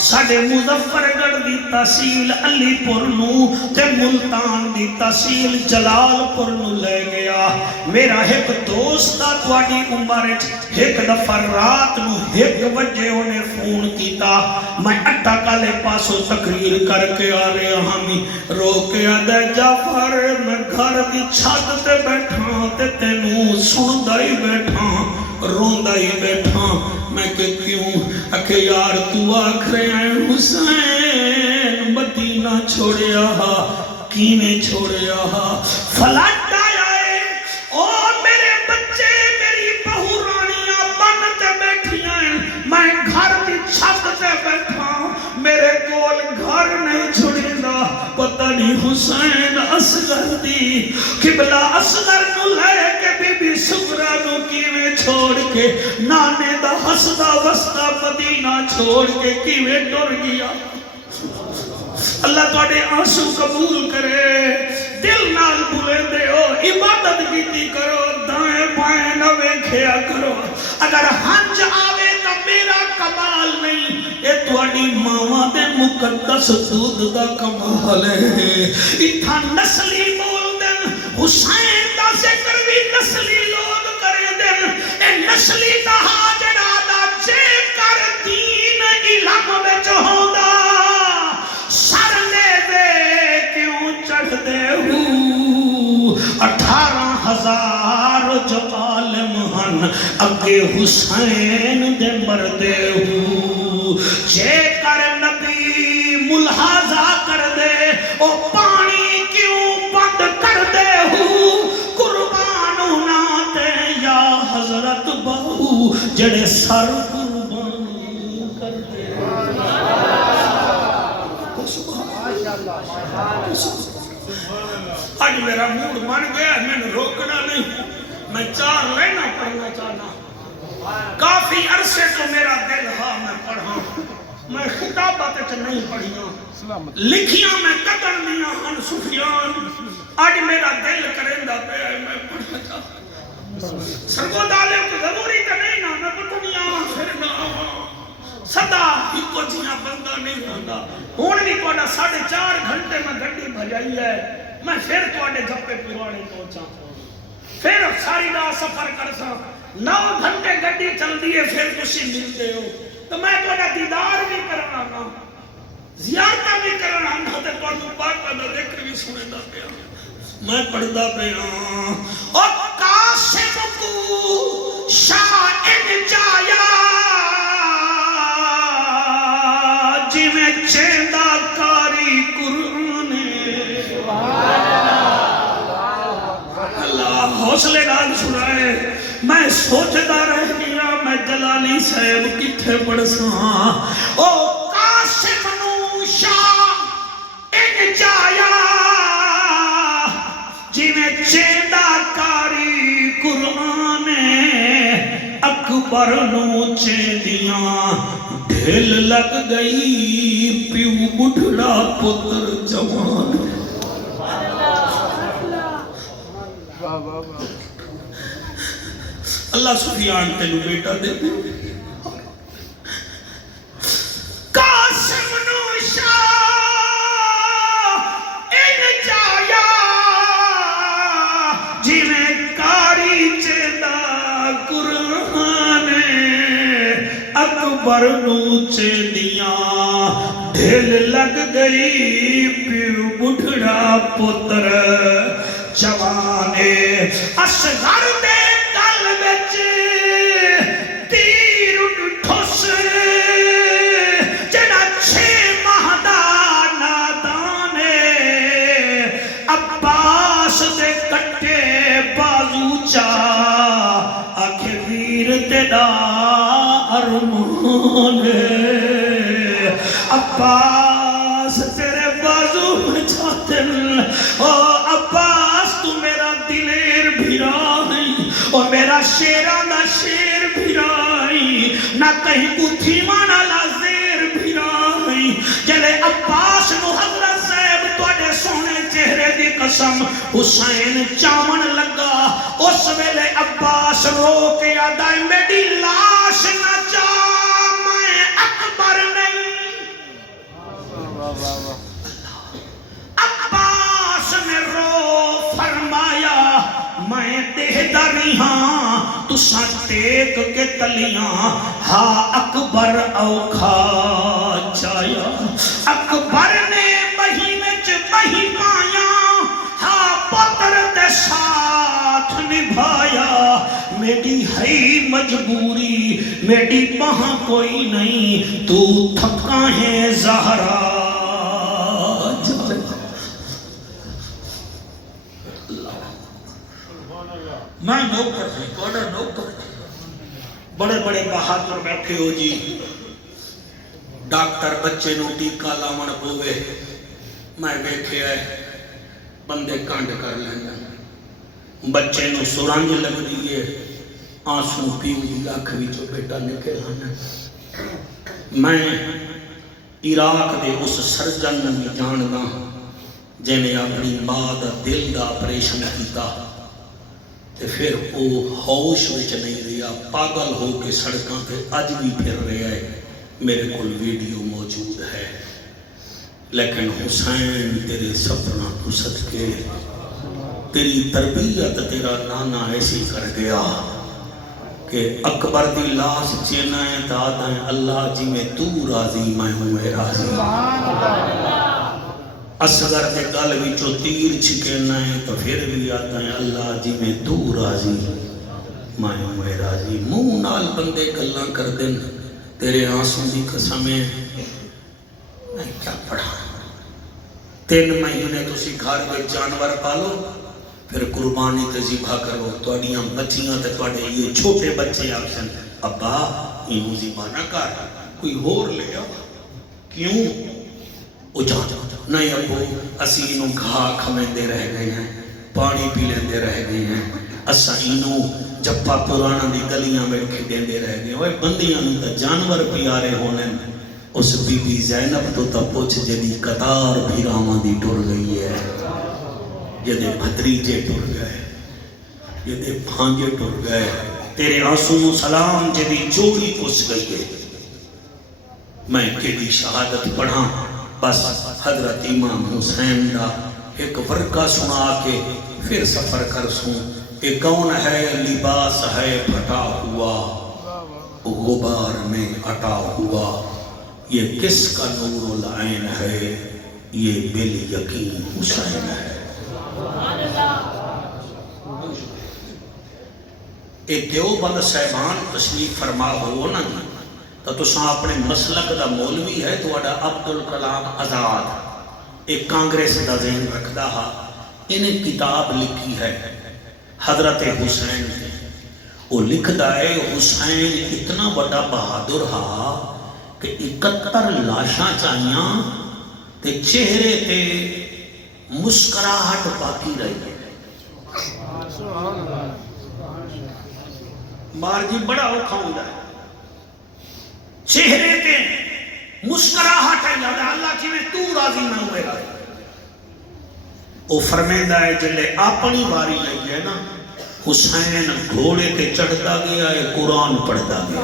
ساڑھے مظفر گڑھ دی تحصیل علی پور نو تے ملتان دی تحصیل جلال پور نو لے گیا میرا ایک دوستا تواڈی عمر ایک دفعہ رات نو 1 بجے انہیں فون کیتا میں اٹھا کالے پاسو تقریر کر کے آ رہے ہمیں رو کے آدھے جعفر میں گھر دی چھت تے بیٹھا تے تینوں سندہ ہی بیٹھا روندہ ہی بیٹھا میں کہ کیوں اکھے یار تو آکھرے ہیں حسین مدینہ چھوڑیا کینے چھوڑیا فلٹ آیا ہے اور میرے بچے میری بہو رانیاں بنتے بیٹھیاں ہیں میں گھر دی چھت تے بیٹھا میرے کول گھر نہیں چھوڑی دا پتہ نہیں حسین اصغر دی قبلہ اصغر نو لے کے بی بی سغرا نو کیویں چھوڑ کے نانے دا حسدہ وسطہ مدینہ چھوڑ کے کیویں ڈر گیا اللہ تواڈے آنسو قبول کرے دل نال بھولے دے ہو عبادت کیتی کرو دائیں بائیں نہ ویکھیا کرو اگر ہنج آوے تو میرا کمال نہیں اے تواڈی ماواں دے مقدس دودھ دا کمال ہے اتھا نسلی بول دن حسین دا ذکر بھی نسلی لوگ کرے دن اے نسلی تہاجرہ دا جے کر دین علم وچ ہوندا سر لے دے کیوں چڑھ دے ہو 18,000 جو عالم ہن اگے حسین دے مردے ہو جے کر نبی ملحاظہ کر دے او پانی کیوں بند کر دے ہو قربان ہونا تے یا حضرت بہو جڑے سر قربان کر دے آج میرا موڈ من گیا میں نے روکنا نہیں میں 4 لینا پڑھنا چاہنا کافی عرصے تو میرا دل ہاں میں پڑھا میں خطابات نہیں پڑھیاں لکھیاں میں قدر دیاں ہن سفیان آج میرا دل کرندہ پہ ہے میں پڑھنا چاہتا سرگو دالے کو ضروری تو نہیں نا میں پتہ نہیں آواں پھر نہ آواں سدا ایک جیاں بندہ نہیں ہوتا ہوں بھی تھوڑا 4.5 گھنٹے میں گڈی بھجائی ہے میں پھر تھوڑے جپے پرانے پہنچا پھر ساری رات سفر کرسا 9 گھنٹے گڈی چلتی ہے پھر تسی ملتے ہو تو میں تھوڑا دیدار بھی کرنا نا زیارتہ بھی کرنا نا تے تھانوں پاک دا ذکر بھی سندا پیا میں پڑھدا پیا او قاسم کو شاہد جایا جویں چیندا کاری قرآن اللہ حوصلے نال سنائے میں سوچدا رہ گیا میں جلالی صاحب کتھے پڑھساں او قاسم نو شاہد جایا جویں چیندا کاری قرآن اکبر نو چیندیاں ڈھل لگ گئی پیو بڑھڑا پتر جوان اللہ سفیان تینو بیٹا دے قاسم نو شاہ ان جایا جویں کاری چیندا قرآن اکبر نو چیندیاں ڈھل لگ گئی پیو بڑھڑا پتر جوانے اصغر دے گل وچ تیر ٹھس جڑا 6 ماہ دا نادان عباس دے کٹے بازو چا آکھے ویر تیرا ارمان عباس تیرے بازو میں چھاتل او عباس تو میرا دلیر بھیرا نہیں اور میرا شیران دا شیر بھیرا نہیں نہ کہیں کو تھیمانا لازیر بھیرا نہیں جلے عباس نو حضرت صاحب توڑے سونے چہرے دی قسم حسین چامن لگا اس ویلے عباس رو کے یادائیں میری لاش نہ جا میں اکبر نہیں عباس نے رو فرمایا میں دیداری ہاں تساں ٹیک کے تلیاں ہاں اکبر اوکھا چایا اکبر نے بہی وچ بہی پایا ہاں پتر دے ساتھ نبھایا میری ہے مجبوری میری وہاں کوئی نہیں تو تھکا ہے زہرا میں نوکر ہوں کوڑا نوکر بڑے بڑے بہادر بیٹھے ہو جی ڈاکٹر بچے نو ٹیکا لاون پوے میں بیٹھے آئے بندے کانڈ کر لینا بچے نو سرنج لگ دیئے آنسوں پیو دی لاکھ وچوں بیٹا نکل آنا میں عراق دے اس سرجن میں جاندا جنہیں اپنی ماں دا دل دا آپریشن کیتا تے پھر وہ ہوش وچ نہیں رہا پاگل ہو کے سڑکاں تے اج بھی پھر رہا ہے میرے کول ویڈیو موجود ہے لیکن حسین تیرے سپنا تو صدقے تیری تربیت تیرا نانا ایسی کر گیا کہ اکبر دی لاش چینا ہے دادا ہے اللہ جی میں تو راضی میں ہوں میں راضی اصغر دے گل وچوں تیر چھکنا ہے تو پھر بھی آتا ہے اللہ جی میں تو راضی میں ہوں میں راضی منہ نال بندے گلاں کر دیں تیرے آنسوں دی قسمیں میں کیا پڑھا 3 مہینے تسی گھر میں جانور پالو پھر قربانی تے ذبح کرو تواڈیاں بچیاں تے تواڈے یہ چھوٹے بچے آکھن ابا اینوں ذبح نہ کر کوئی ہور لے آ کیوں او جا نہیں ابو اسی انہوں گھا کھمیندے رہ گئے ہیں پانی پی لیندے رہ گئے ہیں اسا انہوں جپا پرانا دی گلیاں میں کھیندے رہ گئے وہ بندیاں تا جانور پیارے ہونے اس بی بی زینب تو تا پوچھ جدی قطار بھیراواں دی ٹر گئی ہے جدے بھتریجے ٹر گئے جدے بھانجے ٹر گئے تیرے آنسوں سلام جدی جوڑی کس گئی ہے میں کیڑی شہادت پڑھاں بس حضرت امام حسین دا ایک ورقہ سنا کے پھر سفر کر سوں. یہ کون ہے لباس ہے پھٹا ہوا غبار میں اٹا ہوا، یہ کس کا نور العین ہے، یہ بال یقین حسین ہے. ایک دیوبند صاحبان تشریف فرما ہو نا تو تساں اپنے مسلک دا مولوی ہے تو اڈا عبدالکلام آزاد ایک کانگریس دا ذہن رکھدا ہا. انہیں کتاب لکھی ہے حضرت حسین نے. وہ لکھدا ہے حسین اتنا بڑا بہادر ہا کہ 71 لاشاں چاہیاں تے چہرے تے مسکراہٹ باقی رہی. مار جی بڑا اوکھا ہوندا ہے، چہرے تے مسکراہٹ ہے، اللہ کی میں تو راضی نہ ہوئے گا. وہ فرمیندہ ہے جلے اپنی باری لئی ہے نا حسین گھوڑے تے چڑھتا گیا ہے، قرآن پڑھتا گیا.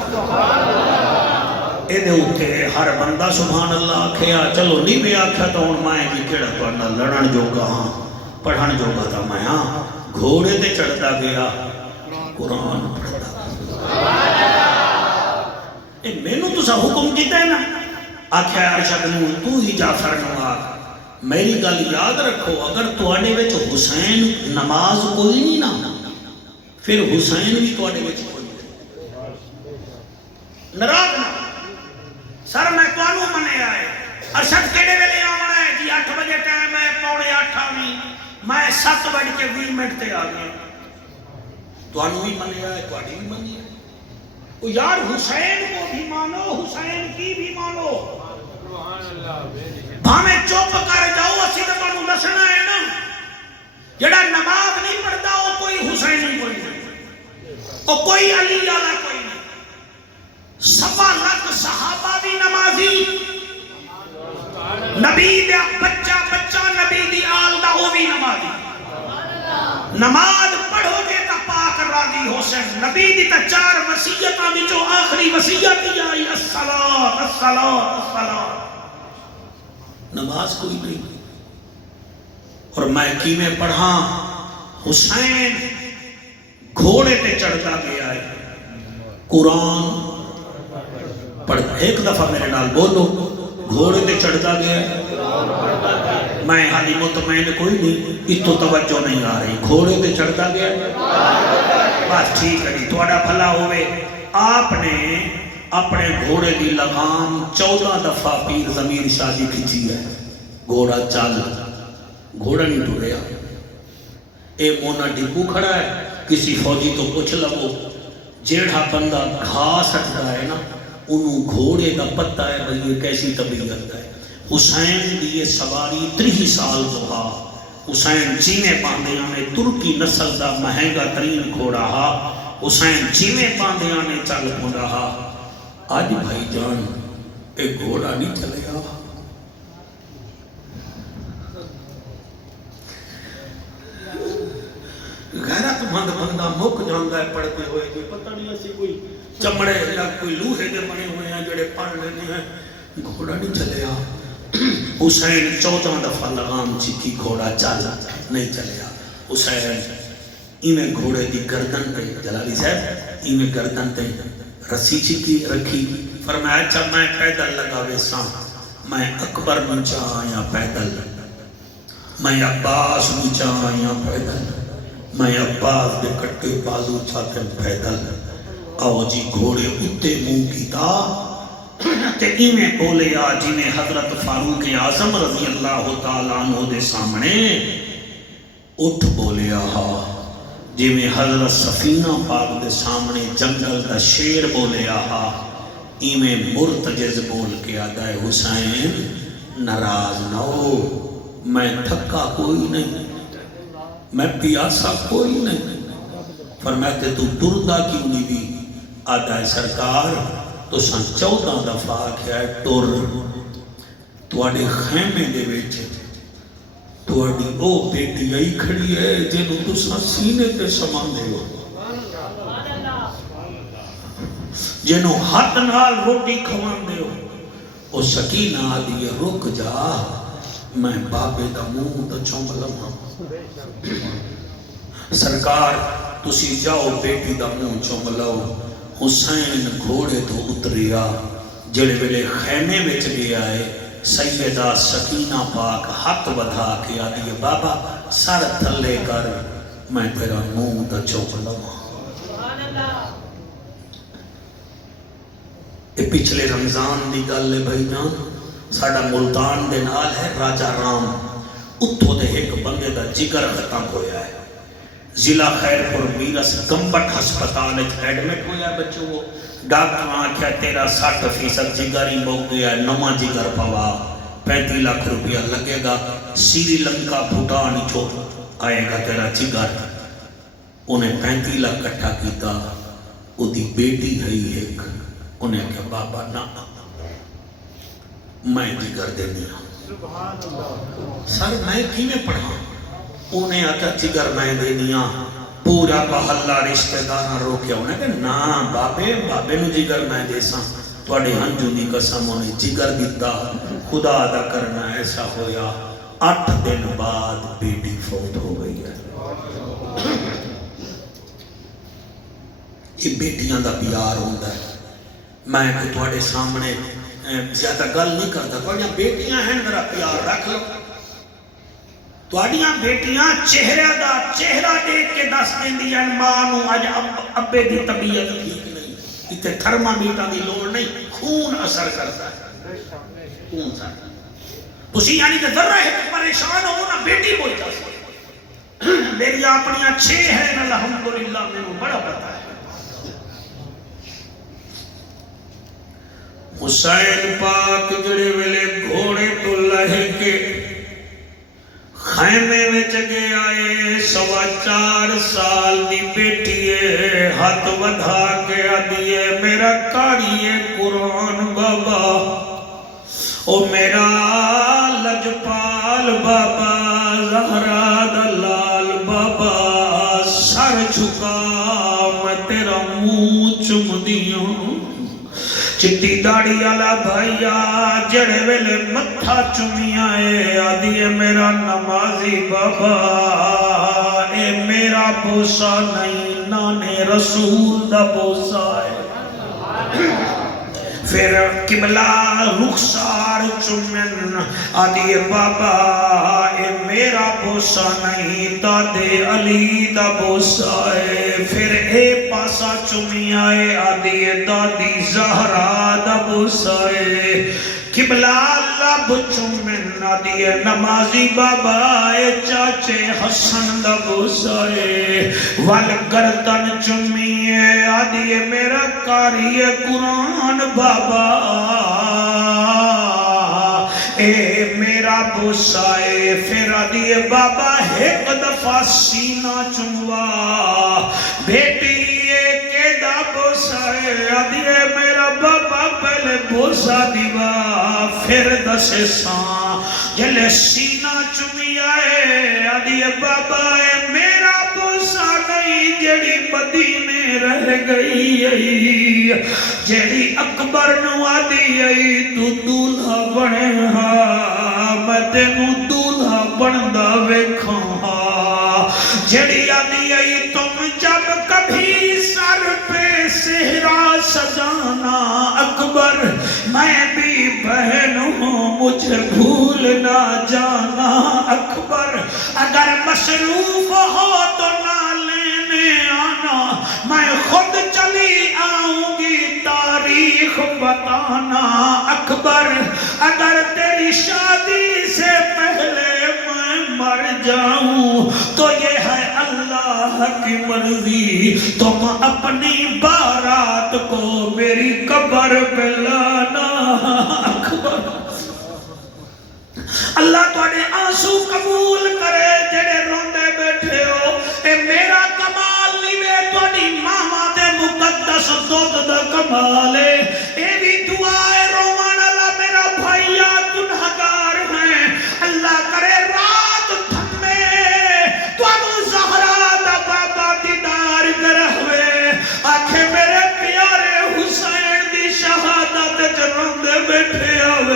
ایدے اٹھے ہر بندہ سبحان اللہ آکھیا چلو نہیں بھی آکھیا تو ہون مائیں کی کیڑا پڑھنا لڑن جو کہاں پڑھن جو کہا میں ہاں گھوڑے تے چڑھتا گیا قرآن پڑھتا. اے میں نو تو سا حکم کیتا ہے نا آکھیا ارشد نو تو ہی جعفر نو آکھ. میری گل یاد رکھو اگر تواڈے وچ حسین نماز کوئی نہیں نا پھر حسین بھی تواڈے وچ کوئی نہیں. ناراض نہ سر میں تانوں منیا ہے ارشد کیڑے ویلے آونا ہے جی 8 بجے ٹائم ہے 7:45 آویں میں 7:20 تے آ گیا. تانوں بھی منیا ہے تواڈی بھی منی ہے. او یار حسین کو بھی مانو حسین کی بھی مانو. بھامے چوپ کر جاؤ اسی تو تانوں دسنا ہے نا جڑا نماز نہیں پڑھتا وہ کوئی حسین نہیں کوئی نہیں وہ کوئی علی والا کوئی نہیں. 1.25 لاکھ صحابہ بھی نمازی نبی دا بچہ نبی دی آل دا وہ بھی نمازی. نماز پڑھو گے تا پاک راضی حسین. نبی دی تا 4 وصیتاں وچوں آخری وصیت ہی آئی الصلاۃ الصلاۃ الصلاۃ. نماز کوئی نہیں. اور میں کی میں پڑھا حسین گھوڑے تے چڑھتا گیا ہے قرآن پڑھ. ایک دفعہ میرے نال بولو گھوڑے تے چڑھتا گیا ہے. میں حالی مطمئن کوئی نہیں اس تو توجہ نہیں آ رہی. گھوڑے تے چڑھتا گیا ہے بس ٹھیک ہے جی تھوڑا بھلا ہوئے. آپ نے اپنے گھوڑے دی لگام 14 دفعہ پیر ضمیر شادی کھچی ہے. گھوڑا چال گھوڑا نہیں ٹریا. اے مونا ڈبو کھڑا ہے کسی فوجی تو پوچھ لگو جیڑا بندہ گھاس ہٹتا ہے نا انہوں گھوڑے کا پتہ ہے بھئی یہ کیسی طبیعت ہے. حسین دی یہ سواری 30 سال تو ہا. حسین چینے باندیاں نے ترکی نسل دا مہنگا ترین گھوڑا ہا. حسین چینے باندیاں نے چل پونڈا ہا. آج بھائی جان ایک گھوڑا نہیں چلے گا. غیرت مند بندہ مک جاندہ ہے پڑھتے ہوئے جو پتہ نہیں ایسی کوئی چمڑے یا کوئی لوہے دے بنے ہوئے ہیں جڑے پڑھ لینے ہیں. گھوڑا نہیں چلے گا. حسین 14 دفعہ لگام چکی گھوڑا چالا نہیں چلے گا. حسین ایمیں گھوڑے دی گردن پہ جلالی صاحب ایمیں گردن پہ رسی چکی رکھی. فرمایا اچھا میں پیدل لگا ویسا میں اکبر نچا آیا پیدل میں عباس نچا آیا پیدل میں عباس دے کٹے بازو چاہتے پیدل. آؤ جی گھوڑے اتے منہ کیتا تے ایمیں بولے آ جی میں حضرت فاروق اعظم رضی اللہ تعالیٰ عنہ دے سامنے اٹھ بولے آہا جی میں حضرت سفینہ پاک دے سامنے جنگل دا شیر بولے آہا. ایمیں مرتجز بول کے آدھا ہے حسین ناراض نہ ہو میں تھکا کوئی نہیں میں پیاسا کوئی نہیں. فرماتے تو ٹردہ کیوں نہیں بھی. آدھا ہے سرکار تو سن 14 دفعہ کیا ہے ٹور تواڈے خیمے دے وچ تواڈی او بیٹی آئی کھڑی ہے جنوں تساں سینے تے سماندے ہو جنوں ہاتھ نال روٹی کھواندے ہو وہ سکینہ آدھی رک جا میں بابے دا منہ تو چوم لواں سرکار تسی جاؤ بیٹی دا منہ چوم لو حسین گھوڑے تو اتریا جڑے ویلے خیمے وچ گیا ہے سیدہ سکینہ پاک ہاتھ بدھا کے آدھی بابا سر تھلے کر میں تیرا منہ دا چوم لواں یہ پچھلے رمضان دی گل ہے بھائی جان ساڈا ملتان دے نال ہے راجہ رام اتھو دے ایک بندے دا جگر ختم ہویا ہے ضلع خیرپور میرس گمبٹ ہسپتال ایڈمٹ ہویا بچوں ڈاکٹر آکھیا تیرا 60% جگر ہی موک گیا نواں جگر پوا 35 لاکھ روپیہ لگے گا سری لنکا بھوٹان چو آئے گا تیرا جگر انہیں 35 لاکھ کٹھا کیتا او دی بیٹی ہے ایک انہیں کہا بابا نا میں جگر دینی ہوں سر میں کی میں پڑھا انہیں آتا جگر میں دینی ہوں پورا محلہ رشتہ دارہ روکیا انہیں کہا نا بابے نو جگر میں دیساں توڑے ہنجو دی قسم انہیں جگر دیتا خدا ادا کرنا ایسا ہویا 8 دن بعد بیٹی فوت ہو گئی ہے یہ بیٹیاں دا پیار ہوندہ ہے میں کو توڑے سامنے زیادہ گل نہیں کرتا توڑیاں بیٹیاں ہیں میرا پیار رکھ لو توڑیاں بیٹیاں چہرہ دیکھ کے دس دیں دیا مانو آج ابے دی طبیعت ٹھیک نہیں اتنے تھرما میٹا دی لوڑ نہیں خون اثر کرتا ہے خون اثر تسی یعنی کہ ذرہ ہے کہ پریشان ہو نا بیٹی بولتا ہے میری اپنی اچھے ہیں الحمدللہ میں وہ بڑا پتا ہے حسین پاک جڑے ویلے گھوڑے تو لہے کے خیمے میں چگے آئے 4.25 سال دی بیٹیے ہاتھ بدھا کے آدھیے میرا کاریے قرآن بابا او میرا لجپال بابا زہرا دلال بابا سر جھکا میں تیرا منہ چم دیوں چٹی داڑی آلا بھائیا جڑے ویلے متھا چمی آئے آدھیے میرا نمازی بابا اے میرا بوسا نہیں نانے رسول دا بوسا ہے پھر قبلہ رخسار چمن آدھیے بابا اے میرا بوسا نہیں دادے علی دا بوسا ہے پھر اے پاسا چمی آئے آدھیے دادی زہرا دا بوسا ہے قبلہ لب چمن آدھیے نمازی بابا اے چاچے حسن دا بوسا ہے وال گردن چمی آدھیے میرا کاری قرآن بابا اے میرا بوسا ہے پھر آدھیے بابا ایک دفعہ سینہ چموا بیٹی کے دا بوسا ہے آدھیے میرا بابا پہلے بوسا دیوا پھر دسے ساں جلے سینہ چمی آئے آدھیے بابا اے میرا بوسا نہیں جڑی مدینے رہ گئی جڑی اکبر نو آدھی آئی تو دولہا بنے ہاں میں تینوں دولہا بندہ ویکھاں ہاں جڑی آدھی آئی تم جب کبھی سر پہ صحرا سجانا اکبر میں بھی بہن ہوں مجھے بھول نہ جانا اکبر اگر مصروف ہو تو نہ لینے آنا میں خود چلی آؤں گی تاریخ بتانا اکبر اگر تیری شادی سے پہلے میں مر جاؤں تو یہ ہے اللہ کی مرضی تم اپنی بارات کو میری قبر پہ لانا اکبر اللہ تواڈے آنسو قبول کرے جڑے روندے بیٹھے ہو اے میرا کمال نہیں وے تواڈی ماما دے مقدس دودھ دا کمال ہے اے بھی دعا ہے رومان اللہ میرا بھائیا گنہگار ہیں اللہ کرے رات تھمے تواڈو زہرا دا بابا دیدار کرے آنکھیں میرے پیارے حسین دی شہادت روندے بیٹھے ہو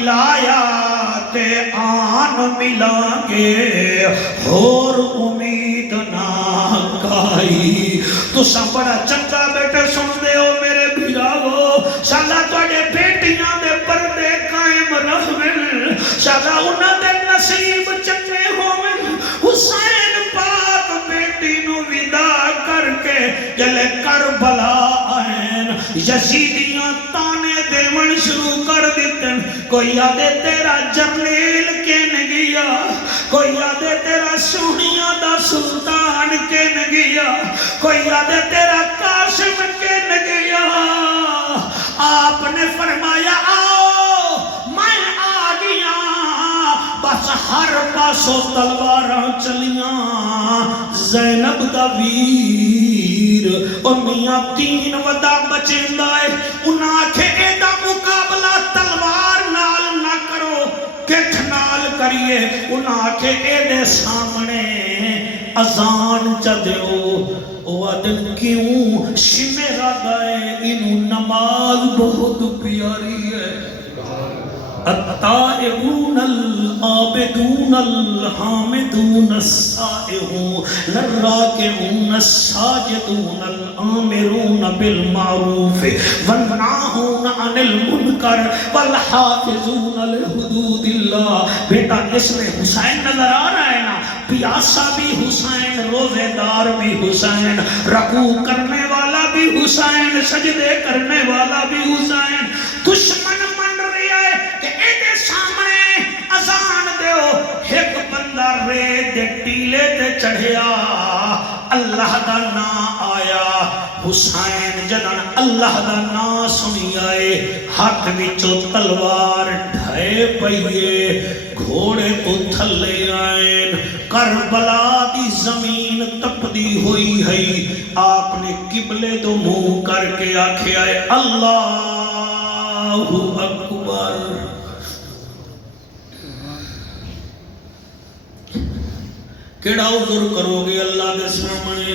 ملایا تے آن ملا گے اور امید نہ کائی تو سب بڑا چنگا بیٹے سن دے ہو میرے بھیراو شالا توڑے بیٹیاں دے پردے قائم رہن شالا انہاں دے نصیب چنگے ہوئن حسین پاک بیٹی نو ودا کر کے جلے کربلا آئین یزیدیاں تانے دیون شروع کر دیتن کوئی یادے تیرا جرنیل کین گیا کوئی یادے تیرا سونیاں دا سلطان کین گیا کوئی یادے تیرا قاسم کین گیا آپ نے فرمایا آؤ میں آ گیا بس ہر پاسو تلواراں چلیاں زینب دا ویر اور میاں تین ودا بچیں دائے انہاں آکھے ایڈا مقابلہ تلوار نال نہ کرو کٹھ نال کریے انہاں آکھے ایڈے سامنے اذان چدیو او آدن کیوں شمیرہ دائے انہوں نماز بہت پیاری ہے التائبون العابدون الحامدون السائحون الراکعون الساجدون الآمرون بالمعروف والناہون عن المنکر والحافظون لحدود اللہ بیٹا اس میں حسین نظر آ رہا ہے نا پیاسا بھی حسین روزے دار بھی حسین رکوع کرنے والا بھی حسین سجدے کرنے والا بھی حسین دشمن سامنے اذان دیو ایک بندہ ریت دے ٹیلے تے چڑھیا اللہ دا نا آیا حسین جدن اللہ دا نا سنی آئے ہاتھ وچوں تلوار ڈھائے پئیے گھوڑے تو تھلے آئین کربلا دی زمین تپدی ہوئی ہے آپ نے قبلے دو منہ کر کے آکھے آئے اللہ اکبر کیڑا عذر کرو گے اللہ دے سامنے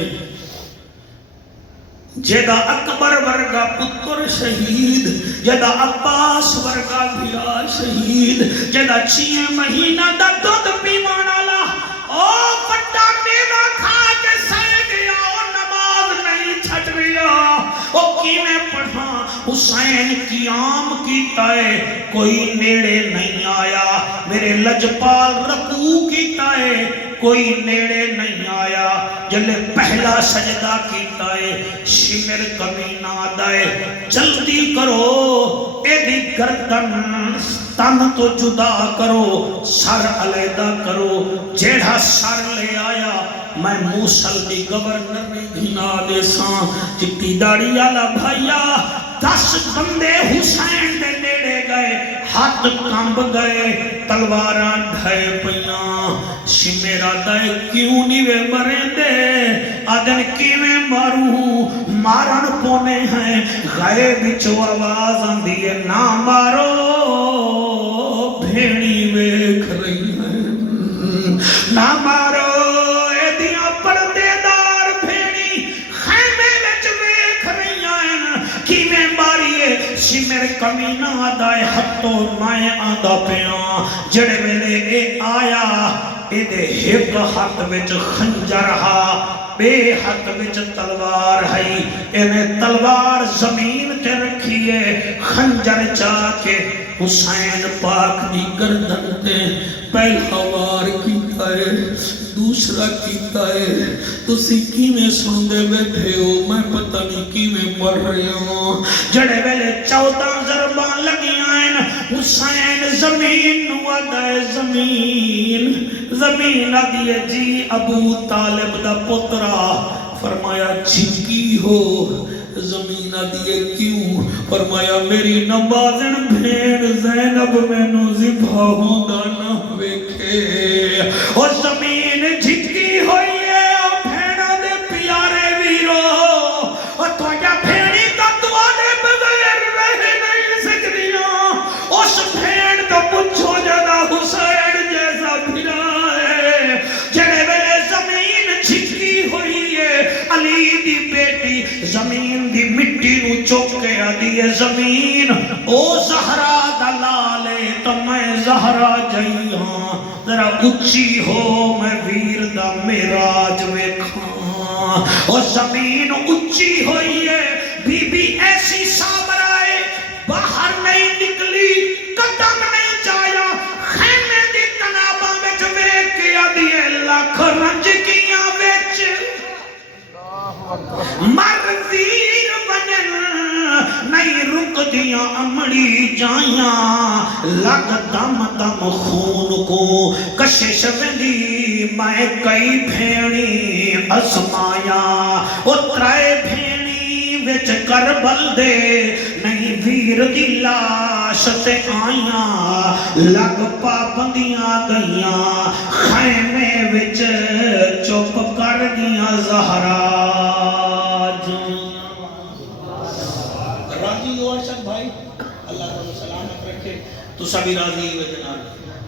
جیدہ اکبر ورگا پتر شہید جیدہ عباس ورگا بھیا شہید جیدہ 6 مہینہ دا دودھ پیوان آلا او پٹا میوہ کھا کے سہ گیا او نماز نہیں چھٹ گیا او کیویں پڑھا حسین قیام کیتا ہے کوئی نیڑے نہیں آیا میرے لجپال رکوع کیتا ہے کوئی نیڑے نہیں آیا جلے پہلا سجدہ کیتا ہے شمر کمینہ دائے جلدی کرو ایدی گردن تن تو جدا کرو سر علیدہ کرو جیڑا سر لے آیا میں موسل دی گورنر نے دھینا دے ساں چٹی داڑی آلا بھائیا 10 بندے حسین دے نیڑے گئے ہاتھ کامب گئے تلواراں ڈھائے پئیاں شمیرہ دائے کیوں نیوے مریں دے آدن کیویں ماروں مارن پونے ہیں غائب چو آواز اندیے نہ مارو بھیڑی ویکھ رہی ہیں نہ مارو شمر کمینہ آدھائے ہتھو مائیں آدھا پیاں جڑے ویلے اے آیا اے دے ہک ہاتھ وچ خنجر ہا بے ہاتھ وچ تلوار ہے انہیں تلوار زمین تے رکھیے خنجر چاہ کے حسین پاک دی گردن تے پہلا وار کیتا ہے دوسرا کیتا ہے تو سکی میں سندے بیٹھے ہو میں پتہ نہیں کی میں پڑھ رہے ہوں جڑے ویلے 14 ضربان لگی آئین حسین زمین نوادائے زمین آدھیے جی ابو طالب دا پترا فرمایا جھکی ہو زمین آدھیے کیوں فرمایا میری نمازن بھیڑ زینب میں نو ذبح ہوندہ نہ ویکھے اور زمین جھکی ہوئی ہے اور بھیڑا دے پیارے ویرو اور تو یا بھیڑی کا دعا دے بغیر رہ نہیں سکتیاں اس بھیڑ کا پچھو جدا حسین جیسا بھیڑا ہے جڑے ویلے زمین جھکی ہوئی ہے علی دی بیٹی زمین دی مٹی نو چوک کے آدھی ہے زمین او زہرا دلالے تم زہرا جائیاں ذرا اچھی ہو میں ویر دا میراج ویکھاں او زمین اچھی ہوئی ہے بی بی ایسی سامرائے باہر نہیں نکلی قدم نہیں جایا خیمے دی تنابہ وچ ویکھ کے آدھیے لاکھ رنج کیاں وچ مر ویر بنن نہیں رک دیا امڑی جائیاں لگ دم دم خون کو کشش ویندی میں کئی بھیڑی اسمایا اترائے بھیڑی وچ کربل دے نہیں ویر دی لاش تے آیاں لگ پابندیاں گئیاں خیمے وچ چپ کر دیا زہرا راضی ہو ارشد بھائی اللہ تعالی سلامت رکھے تو سبھی راضی ہوئے جناب